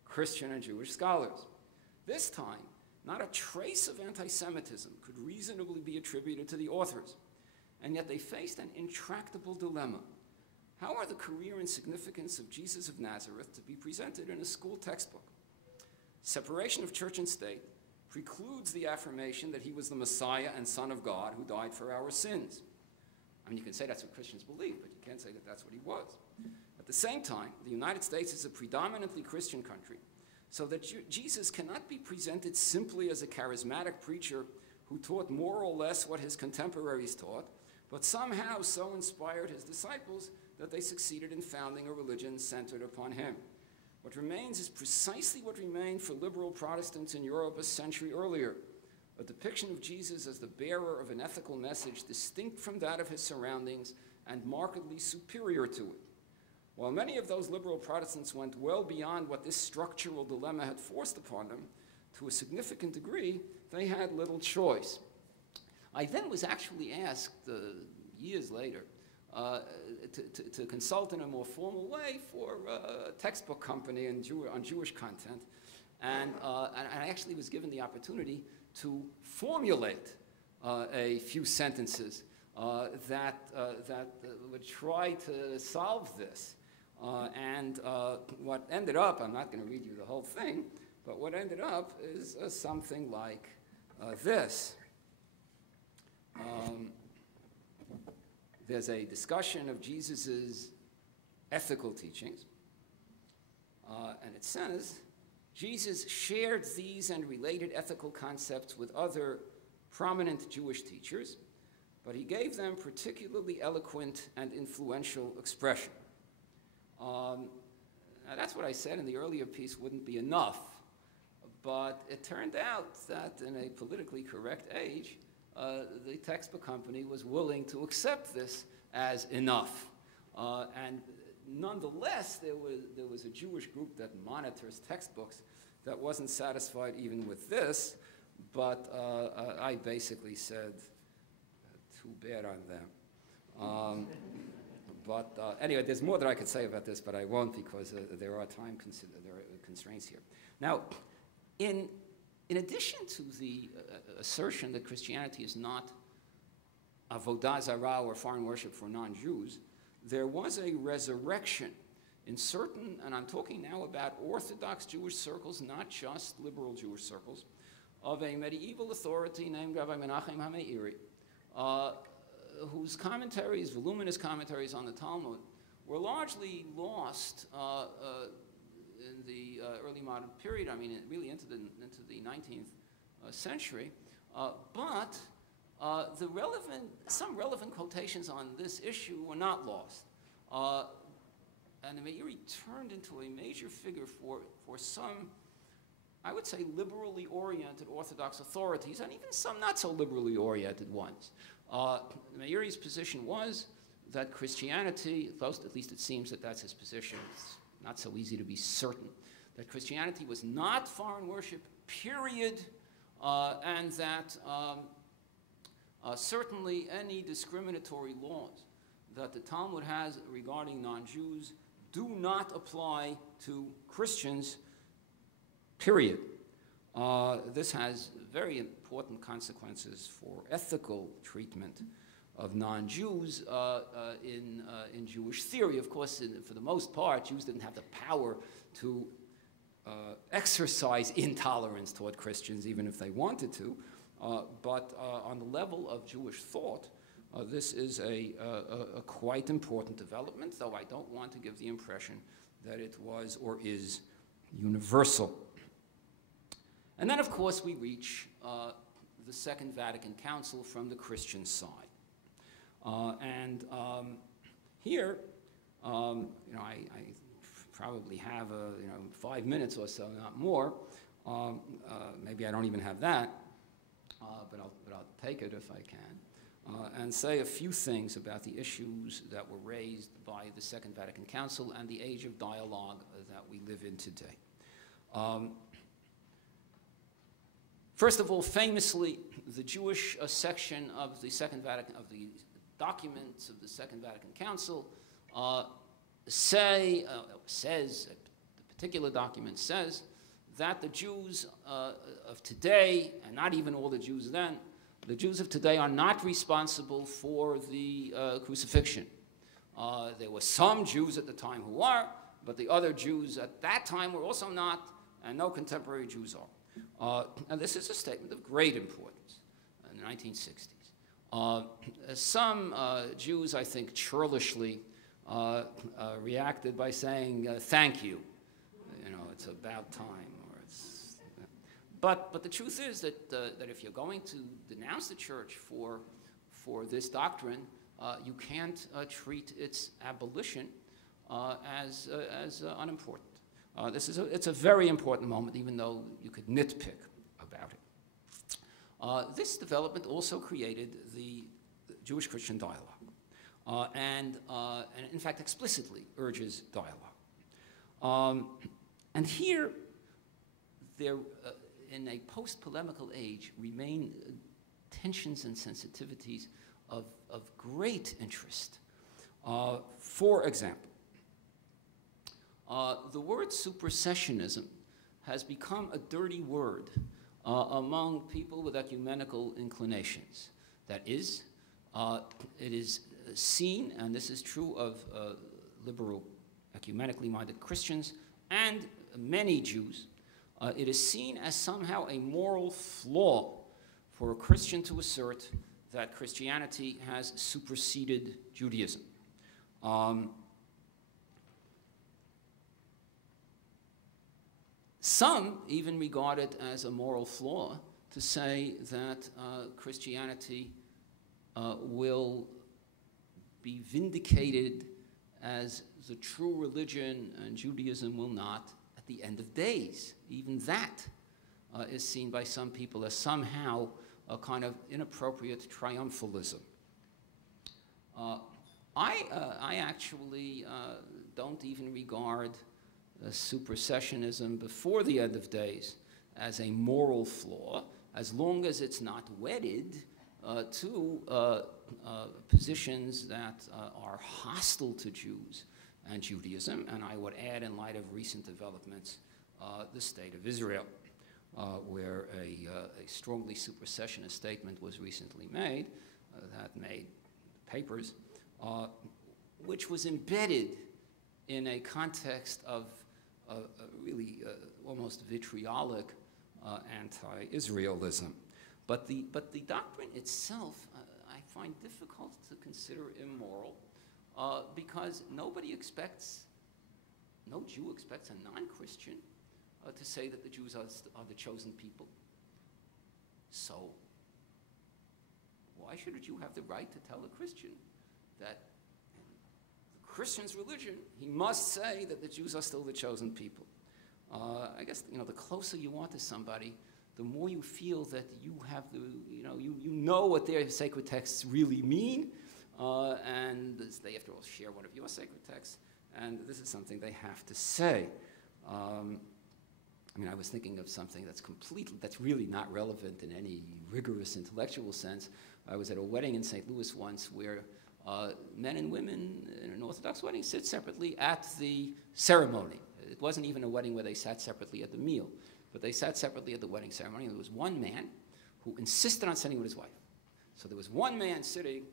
Christian and Jewish scholars. This time, not a trace of anti-Semitism could reasonably be attributed to the authors, and yet they faced an intractable dilemma. How are the career and significance of Jesus of Nazareth to be presented in a school textbook? Separation of church and state precludes the affirmation that he was the Messiah and Son of God who died for our sins. I mean, you can say that's what Christians believe, but you can't say that that's what he was. At the same time, the United States is a predominantly Christian country, so that Jesus cannot be presented simply as a charismatic preacher who taught more or less what his contemporaries taught, but somehow so inspired his disciples that they succeeded in founding a religion centered upon him. What remains is precisely what remained for liberal Protestants in Europe a century earlier, a depiction of Jesus as the bearer of an ethical message distinct from that of his surroundings and markedly superior to it. While many of those liberal Protestants went well beyond what this structural dilemma had forced upon them, to a significant degree, they had little choice. I then was actually asked years later to consult in a more formal way for a textbook company on Jewish content, and I actually was given the opportunity to formulate a few sentences that would try to solve this. And what ended up, I'm not going to read you the whole thing, but what ended up is something like this. There's a discussion of Jesus's ethical teachings, and it says, Jesus shared these and related ethical concepts with other prominent Jewish teachers, but he gave them particularly eloquent and influential expression. Now that's what I said in the earlier piece wouldn't be enough, but it turned out that in a politically correct age, the textbook company was willing to accept this as enough. And nonetheless, there was a Jewish group that monitors textbooks that wasn't satisfied even with this, but I basically said, too bad on them. But anyway, there's more that I could say about this, but I won't because there are constraints here. Now, in addition to the assertion that Christianity is not avodah zarah or foreign worship for non-Jews, there was a resurrection in certain, and I'm talking now about Orthodox Jewish circles, not just liberal Jewish circles, of a medieval authority named Rabbi Menachem HaMeiri, whose commentaries, voluminous commentaries on the Talmud, were largely lost in the early modern period, I mean, really into the 19th century, but some relevant quotations on this issue were not lost. And the Meiri turned into a major figure for some, I would say, liberally oriented Orthodox authorities, and even some not so liberally oriented ones. Meiri's position was that Christianity, at least it seems that that's his position, it's not so easy to be certain, that Christianity was not foreign worship, period, and that certainly any discriminatory laws that the Talmud has regarding non-Jews do not apply to Christians, period. This has very important consequences for ethical treatment of non-Jews in Jewish theory. Of course, for the most part, Jews didn't have the power to exercise intolerance toward Christians, even if they wanted to. but on the level of Jewish thought, this is a quite important development, though I don't want to give the impression that it was or is universal. And then, of course, we reach the Second Vatican Council from the Christian side. Here, I probably have 5 minutes or so, not more. Maybe I don't even have that, but I'll take it if I can, and say a few things about the issues that were raised by the Second Vatican Council and the age of dialogue that we live in today. First of all, famously, the Jewish section of the documents of the Second Vatican Council says, the particular document says, that the Jews of today, and not even all the Jews then, the Jews of today are not responsible for the crucifixion. There were some Jews at the time who are, but the other Jews at that time were also not, and no contemporary Jews are. And this is a statement of great importance in the 1960s. Some Jews, I think, churlishly reacted by saying, thank you. It's about time. But the truth is that if you're going to denounce the church for this doctrine, you can't treat its abolition as unimportant. It's a very important moment, even though you could nitpick about it. This development also created the Jewish-Christian dialogue, and in fact explicitly urges dialogue. And here, there, in a post-polemical age, remain tensions and sensitivities of great interest. For example, the word supersessionism has become a dirty word among people with ecumenical inclinations. That is, it is seen, and this is true of liberal, ecumenically minded Christians and many Jews, it is seen as somehow a moral flaw for a Christian to assert that Christianity has superseded Judaism. Some even regard it as a moral flaw to say that Christianity will be vindicated as the true religion and Judaism will not at the end of days. Even that is seen by some people as somehow a kind of inappropriate triumphalism. I actually don't even regard supersessionism before the end of days as a moral flaw, as long as it's not wedded to positions that are hostile to Jews and Judaism, and I would add, in light of recent developments, the state of Israel, where a strongly supersessionist statement was recently made, that made papers, which was embedded in a context of really almost vitriolic anti-Israelism. But the doctrine itself, I find difficult to consider immoral, because no Jew expects a non-Christian to say that the Jews are the chosen people. So why should a Jew have the right to tell a Christian that in the Christian's religion, he must say that the Jews are still the chosen people? I guess, the closer you are to somebody, the more you feel that you have you know what their sacred texts really mean, and they, after all, share one of your sacred texts, and this is something they have to say. I was thinking of something that's really not relevant in any rigorous intellectual sense. I was at a wedding in St. Louis once where men and women in an Orthodox wedding sit separately at the ceremony. It wasn't even a wedding where they sat separately at the meal, but they sat separately at the wedding ceremony, and there was one man who insisted on sitting with his wife. So there was one man sitting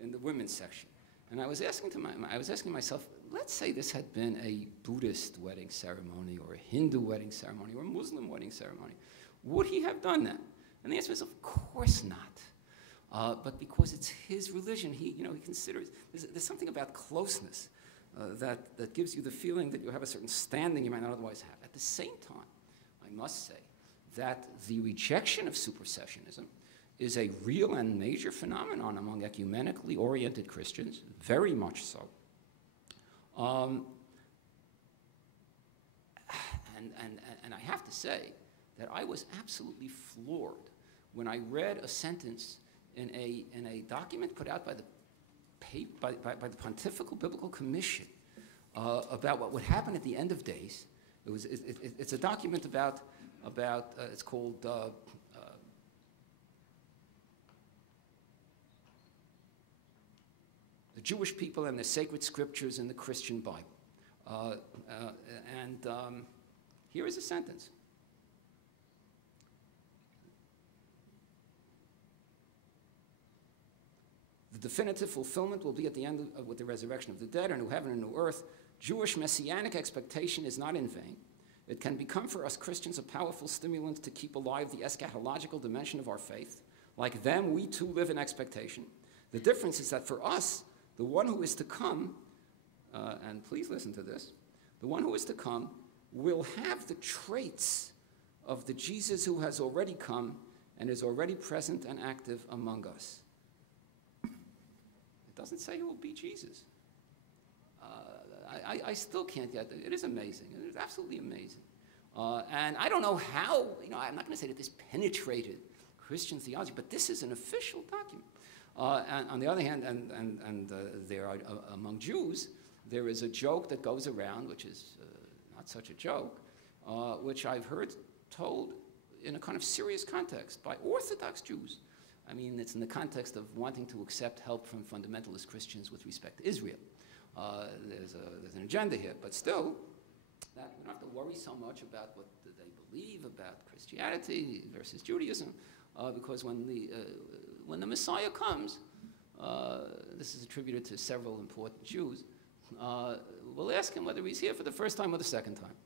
in the women's section. And I was asking myself, let's say this had been a Buddhist wedding ceremony or a Hindu wedding ceremony or a Muslim wedding ceremony. Would he have done that? And the answer is, of course not. But because it's his religion, he considers, there's something about closeness that gives you the feeling that you have a certain standing you might not otherwise have. At the same time, I must say that the rejection of supersessionism is a real and major phenomenon among ecumenically oriented Christians, very much so. And I have to say that I was absolutely floored when I read a sentence in a document put out by the Pontifical Biblical Commission about what would happen at the end of days. It's a document about it's called the Jewish people and the sacred scriptures in the Christian Bible. Here is a sentence. The definitive fulfillment will be at the end with the resurrection of the dead, a new heaven and a new earth. Jewish messianic expectation is not in vain. It can become for us Christians a powerful stimulant to keep alive the eschatological dimension of our faith. Like them, we too live in expectation. The difference is that for us, the one who is to come, and please listen to this, the one who is to come will have the traits of the Jesus who has already come and is already present and active among us. It doesn't say he will be Jesus. I still can't get it. It is amazing. It is absolutely amazing. And I don't know how, I'm not going to say that this penetrated Christian theology, but this is an official document. And on the other hand, there are, among Jews, there is a joke that goes around, which is not such a joke, which I've heard told in a kind of serious context by Orthodox Jews. I mean, it's in the context of wanting to accept help from fundamentalist Christians with respect to Israel. There's an agenda here, but still, that we don't have to worry so much about what they believe about Christianity versus Judaism, because when the Messiah comes, this is attributed to several important Jews, we'll ask him whether he's here for the first time or the second time.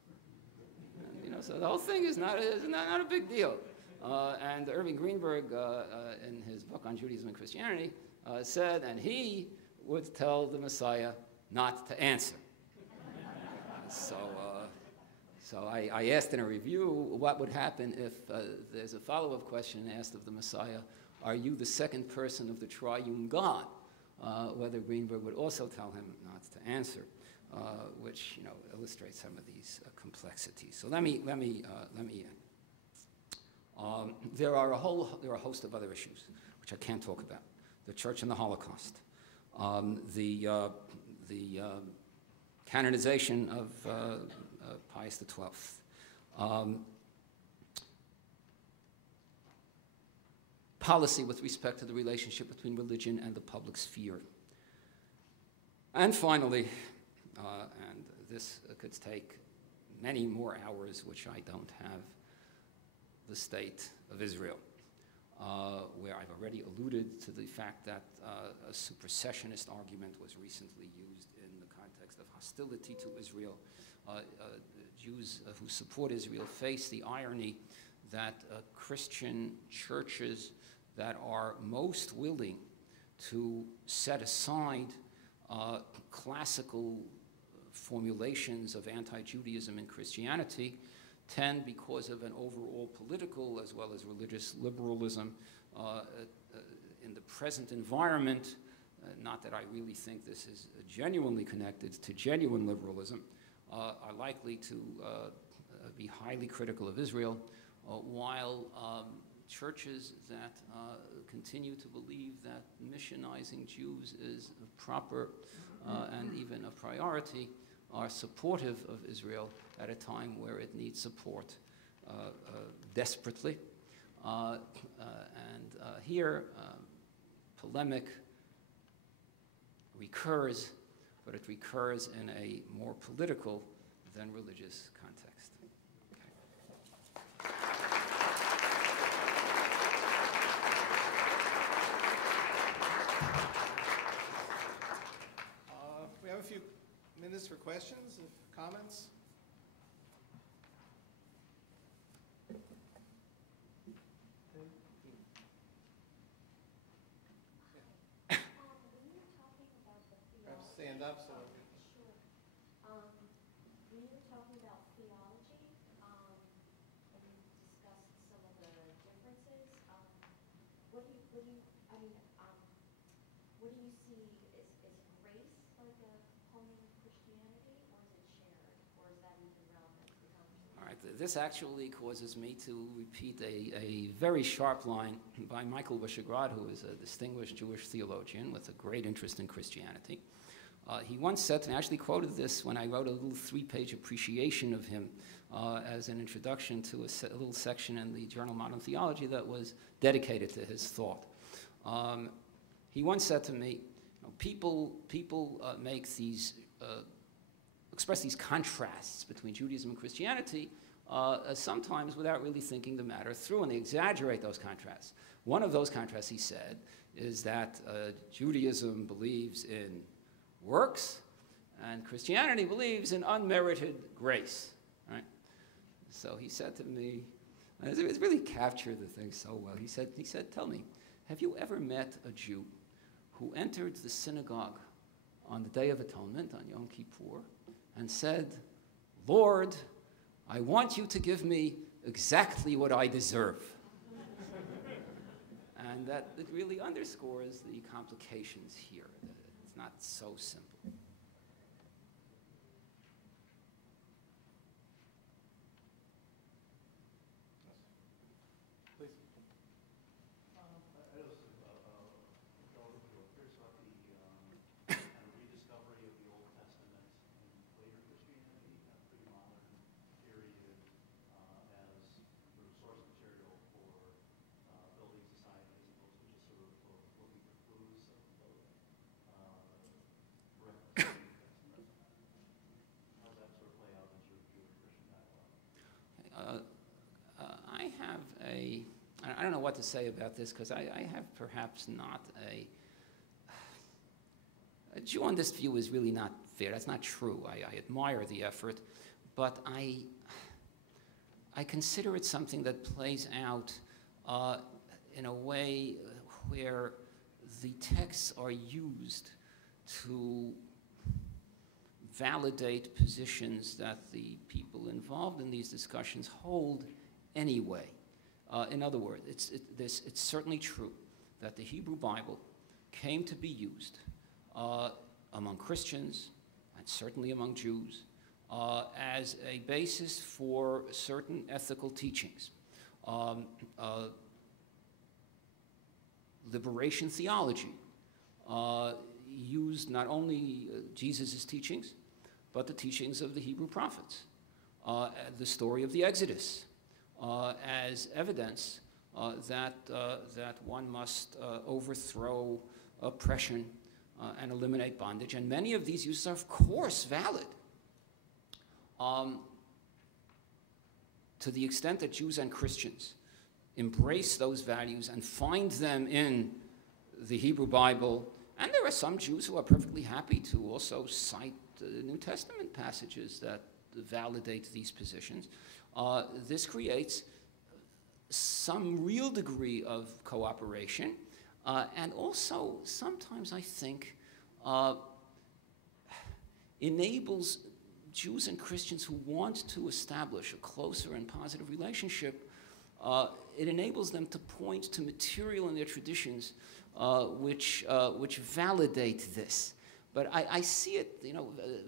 And, so the whole thing is not a big deal. And Irving Greenberg, in his book on Judaism and Christianity, said, and he would tell the Messiah not to answer. So I asked in a review what would happen if there's a follow-up question asked of the Messiah, are you the second person of the triune God? Whether Greenberg would also tell him not to answer, which illustrates some of these complexities. So let me end. There are a host of other issues which I can't talk about. The Church and the Holocaust, the canonization of Pius XII, policy with respect to the relationship between religion and the public sphere. And finally, and this could take many more hours, which I don't have, the state of Israel, where I've already alluded to the fact that a supersessionist argument was recently used in the context of hostility to Israel. Jews who support Israel face the irony that Christian churches that are most willing to set aside classical formulations of anti-Judaism in Christianity tend, because of an overall political as well as religious liberalism in the present environment, not that I really think this is genuinely connected to genuine liberalism, are likely to be highly critical of Israel, while churches that continue to believe that missionizing Jews is proper and even a priority are supportive of Israel at a time where it needs support desperately. Here, polemic recurs, but it recurs in a more political than religious context. Okay. We have a few minutes for questions, comments. absolutely. Sure. When you were talking about theology, and you discussed some of the differences, what do you, I mean, what do you see, is grace like a component of Christianity, or is it shared, or is that even relevant to the conversation? All right, this actually causes me to repeat a very sharp line by Michael Wyshegrod, who is a distinguished Jewish theologian with a great interest in Christianity. He once said to me, I actually quoted this when I wrote a little 3-page appreciation of him as an introduction to a little section in the journal Modern Theology that was dedicated to his thought. He once said to me, people make these, express these contrasts between Judaism and Christianity sometimes without really thinking the matter through, and they exaggerate those contrasts. One of those contrasts, he said, is that Judaism believes in works, and Christianity believes in unmerited grace, right? So he said to me, and it really captured the thing so well. He said, tell me, have you ever met a Jew who entered the synagogue on the Day of Atonement, on Yom Kippur, and said, Lord, I want you to give me exactly what I deserve? And that it really underscores the complications here. It's not so simple. Please. I was relatively curious about the kind of rediscovery of the Old Testament in later Christianity, pre-modern period, as sort of source material for building society, as opposed to just sort of looking for clues of reference to the New Testament. How does that sort of play out in sort of Jewish-Christian dialogue? I have I don't know what to say about this, because I have perhaps not a Jew on this view is really not fair. That's not true. I admire the effort, but I consider it something that plays out in a way where the texts are used to validate positions that the people involved in these discussions hold anyway. In other words, it's certainly true that the Hebrew Bible came to be used among Christians and certainly among Jews as a basis for certain ethical teachings. Liberation theology used not only Jesus' teachings, but the teachings of the Hebrew prophets, the story of the Exodus, as evidence that one must overthrow oppression and eliminate bondage. And many of these uses are, of course, valid. To the extent that Jews and Christians embrace those values and find them in the Hebrew Bible, and there are some Jews who are perfectly happy to also cite New Testament passages that validate these positions. This creates some real degree of cooperation, and also sometimes I think enables Jews and Christians who want to establish a closer and positive relationship, it enables them to point to material in their traditions which validate this. But I see it,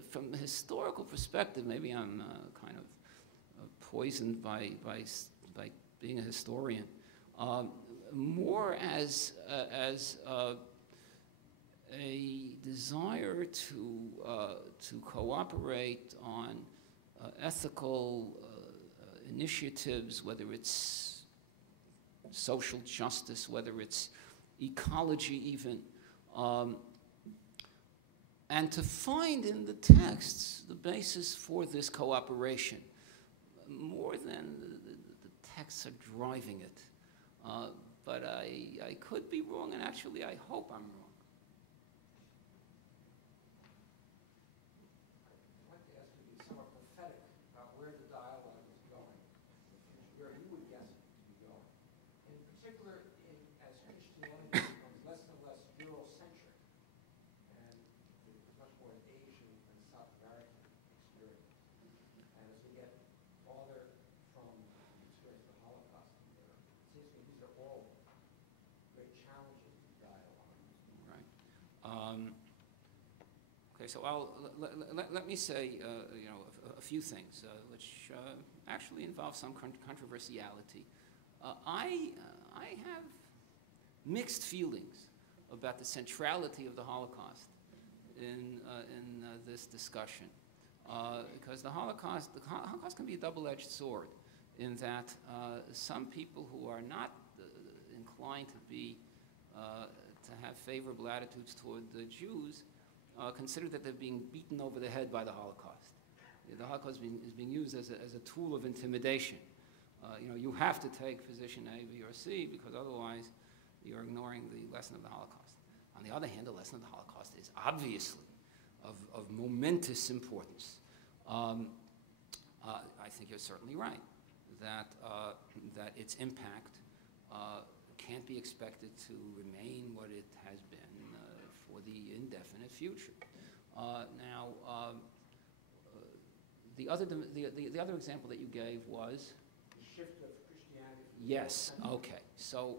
from a historical perspective. Maybe I'm kind of poisoned by being a historian, more as a desire to cooperate on ethical initiatives, whether it's social justice, whether it's ecology even, and to find in the texts the basis for this cooperation, more than the texts are driving it. But I could be wrong, and actually I hope I'm wrong. I'd like to ask you to be somewhat prophetic about where the dialogue is going, where you would guess it to be going. In particular, as Christianity becomes less and less Eurocentric, and there's much more an Okay, so let me say, a few things which actually involve some controversiality. I have mixed feelings about the centrality of the Holocaust in this discussion, because the Holocaust can be a double-edged sword, in that some people who are not inclined to have favorable attitudes toward the Jews consider that they're being beaten over the head by the Holocaust. The Holocaust is being used as a tool of intimidation. You have to take position A, B, or C, because otherwise you're ignoring the lesson of the Holocaust. On the other hand, the lesson of the Holocaust is obviously of momentous importance. I think you're certainly right that its impact can't be expected to remain what it has been for the indefinite future. The other example that you gave was? The shift of Christianity. Yes, okay. So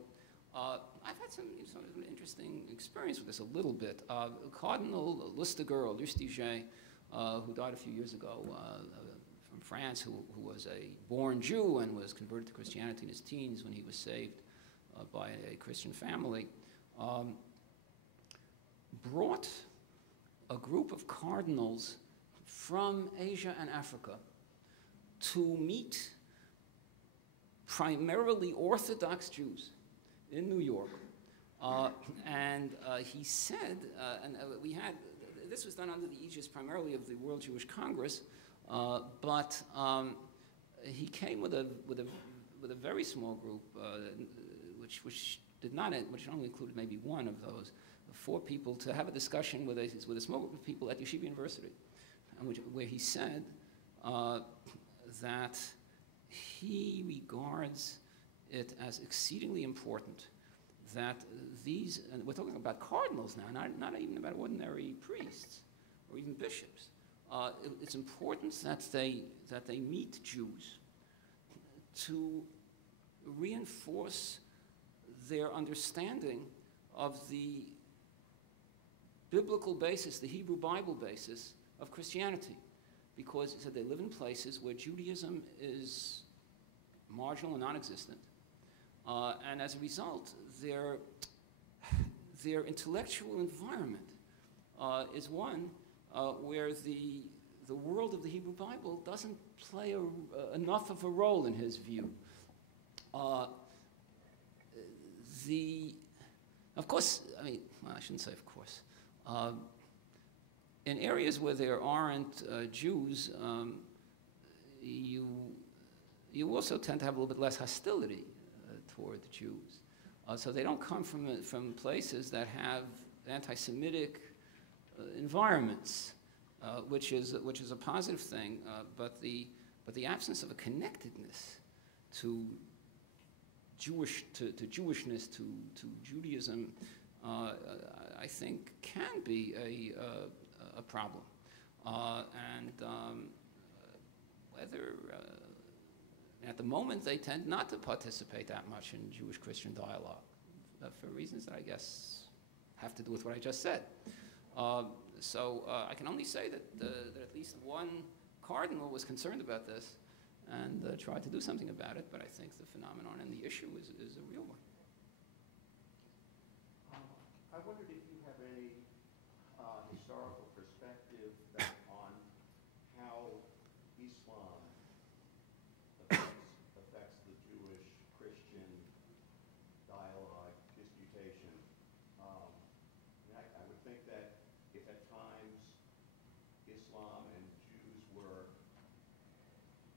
I've had some interesting experience with this a little bit. Cardinal Lustiger, who died a few years ago from France, who was a born Jew and was converted to Christianity in his teens when he was saved by a Christian family, brought a group of cardinals from Asia and Africa to meet primarily Orthodox Jews in New York. And he said, this was done under the aegis primarily of the World Jewish Congress, but he came with a very small group, which only included maybe one of those 4 people, to have a discussion with a small group of people at Yeshiva University, where he said that he regards it as exceedingly important that these, and we're talking about cardinals now, not even about ordinary priests or even bishops. It's important that they meet Jews to reinforce their understanding of the biblical basis, the Hebrew Bible basis of Christianity, because he said they live in places where Judaism is marginal and non-existent, and as a result, their intellectual environment is one where the world of the Hebrew Bible doesn't play enough of a role in his view. Of course, I shouldn't say of course. In areas where there aren't Jews, you also tend to have a little bit less hostility toward the Jews. So they don't come from places that have anti-Semitic environments, which is a positive thing. But the absence of a connectedness to Jewishness, to Judaism, I think can be a problem. Whether at the moment they tend not to participate that much in Jewish-Christian dialogue for reasons that I guess have to do with what I just said. So I can only say that at least one cardinal was concerned about this and tried to do something about it, but I think the phenomenon and the issue is a real one. I wondered if you have any historical perspective on how Islam affects the Jewish-Christian dialogue, disputation. I would think that if at times Islam and Jews were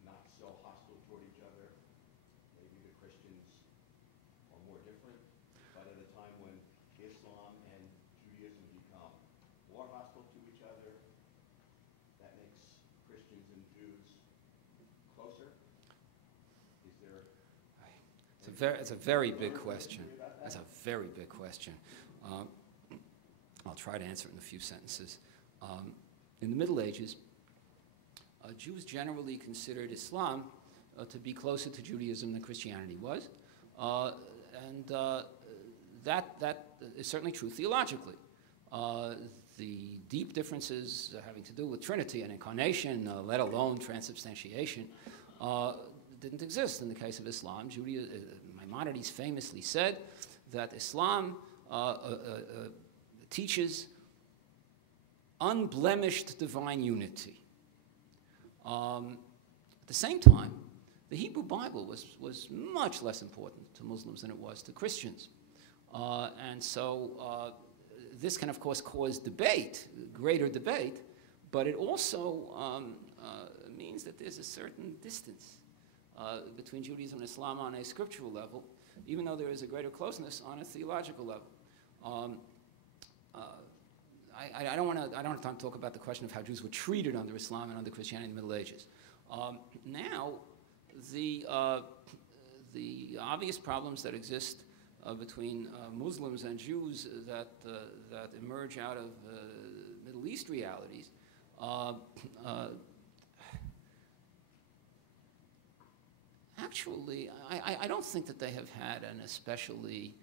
not so hostile toward each other, maybe the Christians are more different, but at a time when Islam and Judaism become more hostile to each other, that makes Christians and Jews closer? Is there... It's a very big question. That's a very big question. I'll try to answer it in a few sentences. In the Middle Ages, Jews generally considered Islam to be closer to Judaism than Christianity was, and that is certainly true theologically. The deep differences having to do with Trinity and incarnation, let alone transubstantiation, didn't exist in the case of Islam. Maimonides famously said that Islam teaches unblemished divine unity. At the same time, the Hebrew Bible was much less important to Muslims than it was to Christians. And so this can, of course, cause debate, greater debate, but it also means that there's a certain distance between Judaism and Islam on a scriptural level, even though there is a greater closeness on a theological level. I don't have time to talk about the question of how Jews were treated under Islam and under Christianity in the Middle Ages. Now, the obvious problems that exist between Muslims and Jews that emerge out of Middle East realities actually, I don't think that they have had an especially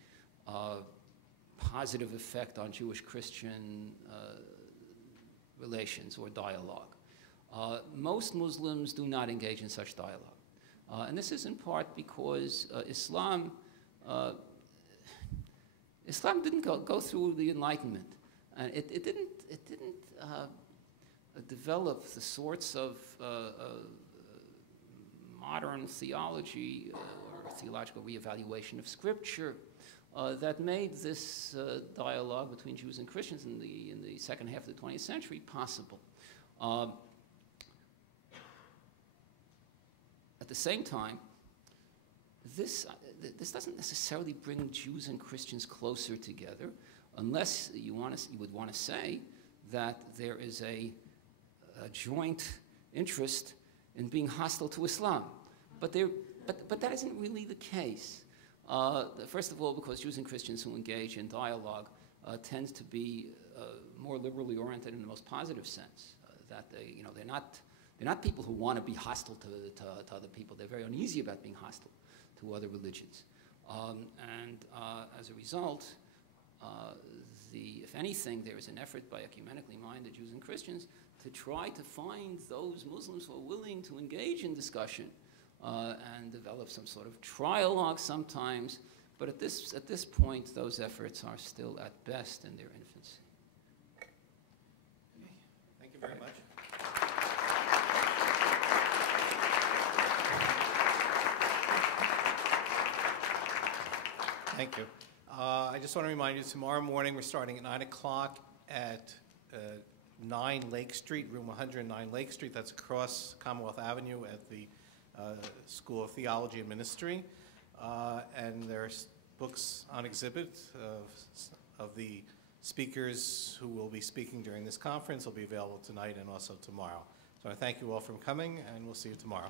positive effect on Jewish-Christian relations or dialogue. Most Muslims do not engage in such dialogue. And this is in part because Islam didn't go through the Enlightenment. And it didn't develop the sorts of modern theology or theological reevaluation of Scripture that made this dialogue between Jews and Christians in the second half of the 20th century possible. At the same time, this doesn't necessarily bring Jews and Christians closer together, unless you would want to say that there is a joint interest in being hostile to Islam. But that isn't really the case. First of all, because Jews and Christians who engage in dialogue tend to be more liberally oriented in the most positive sense. That they're not people who want to be hostile to other people. They're very uneasy about being hostile to other religions. As a result, if anything, there is an effort by ecumenically minded Jews and Christians to try to find those Muslims who are willing to engage in discussion and develop some sort of trialogue sometimes. But at this point, those efforts are still at best in their infancy. Thank you very much. Thank you. I just want to remind you, tomorrow morning we're starting at 9 o'clock at 9 Lake Street, room 109 Lake Street. That's across Commonwealth Avenue at the School of Theology and Ministry. And there's books on exhibit of the speakers who will be speaking during this conference will be available tonight and also tomorrow. So I thank you all for coming, and we'll see you tomorrow.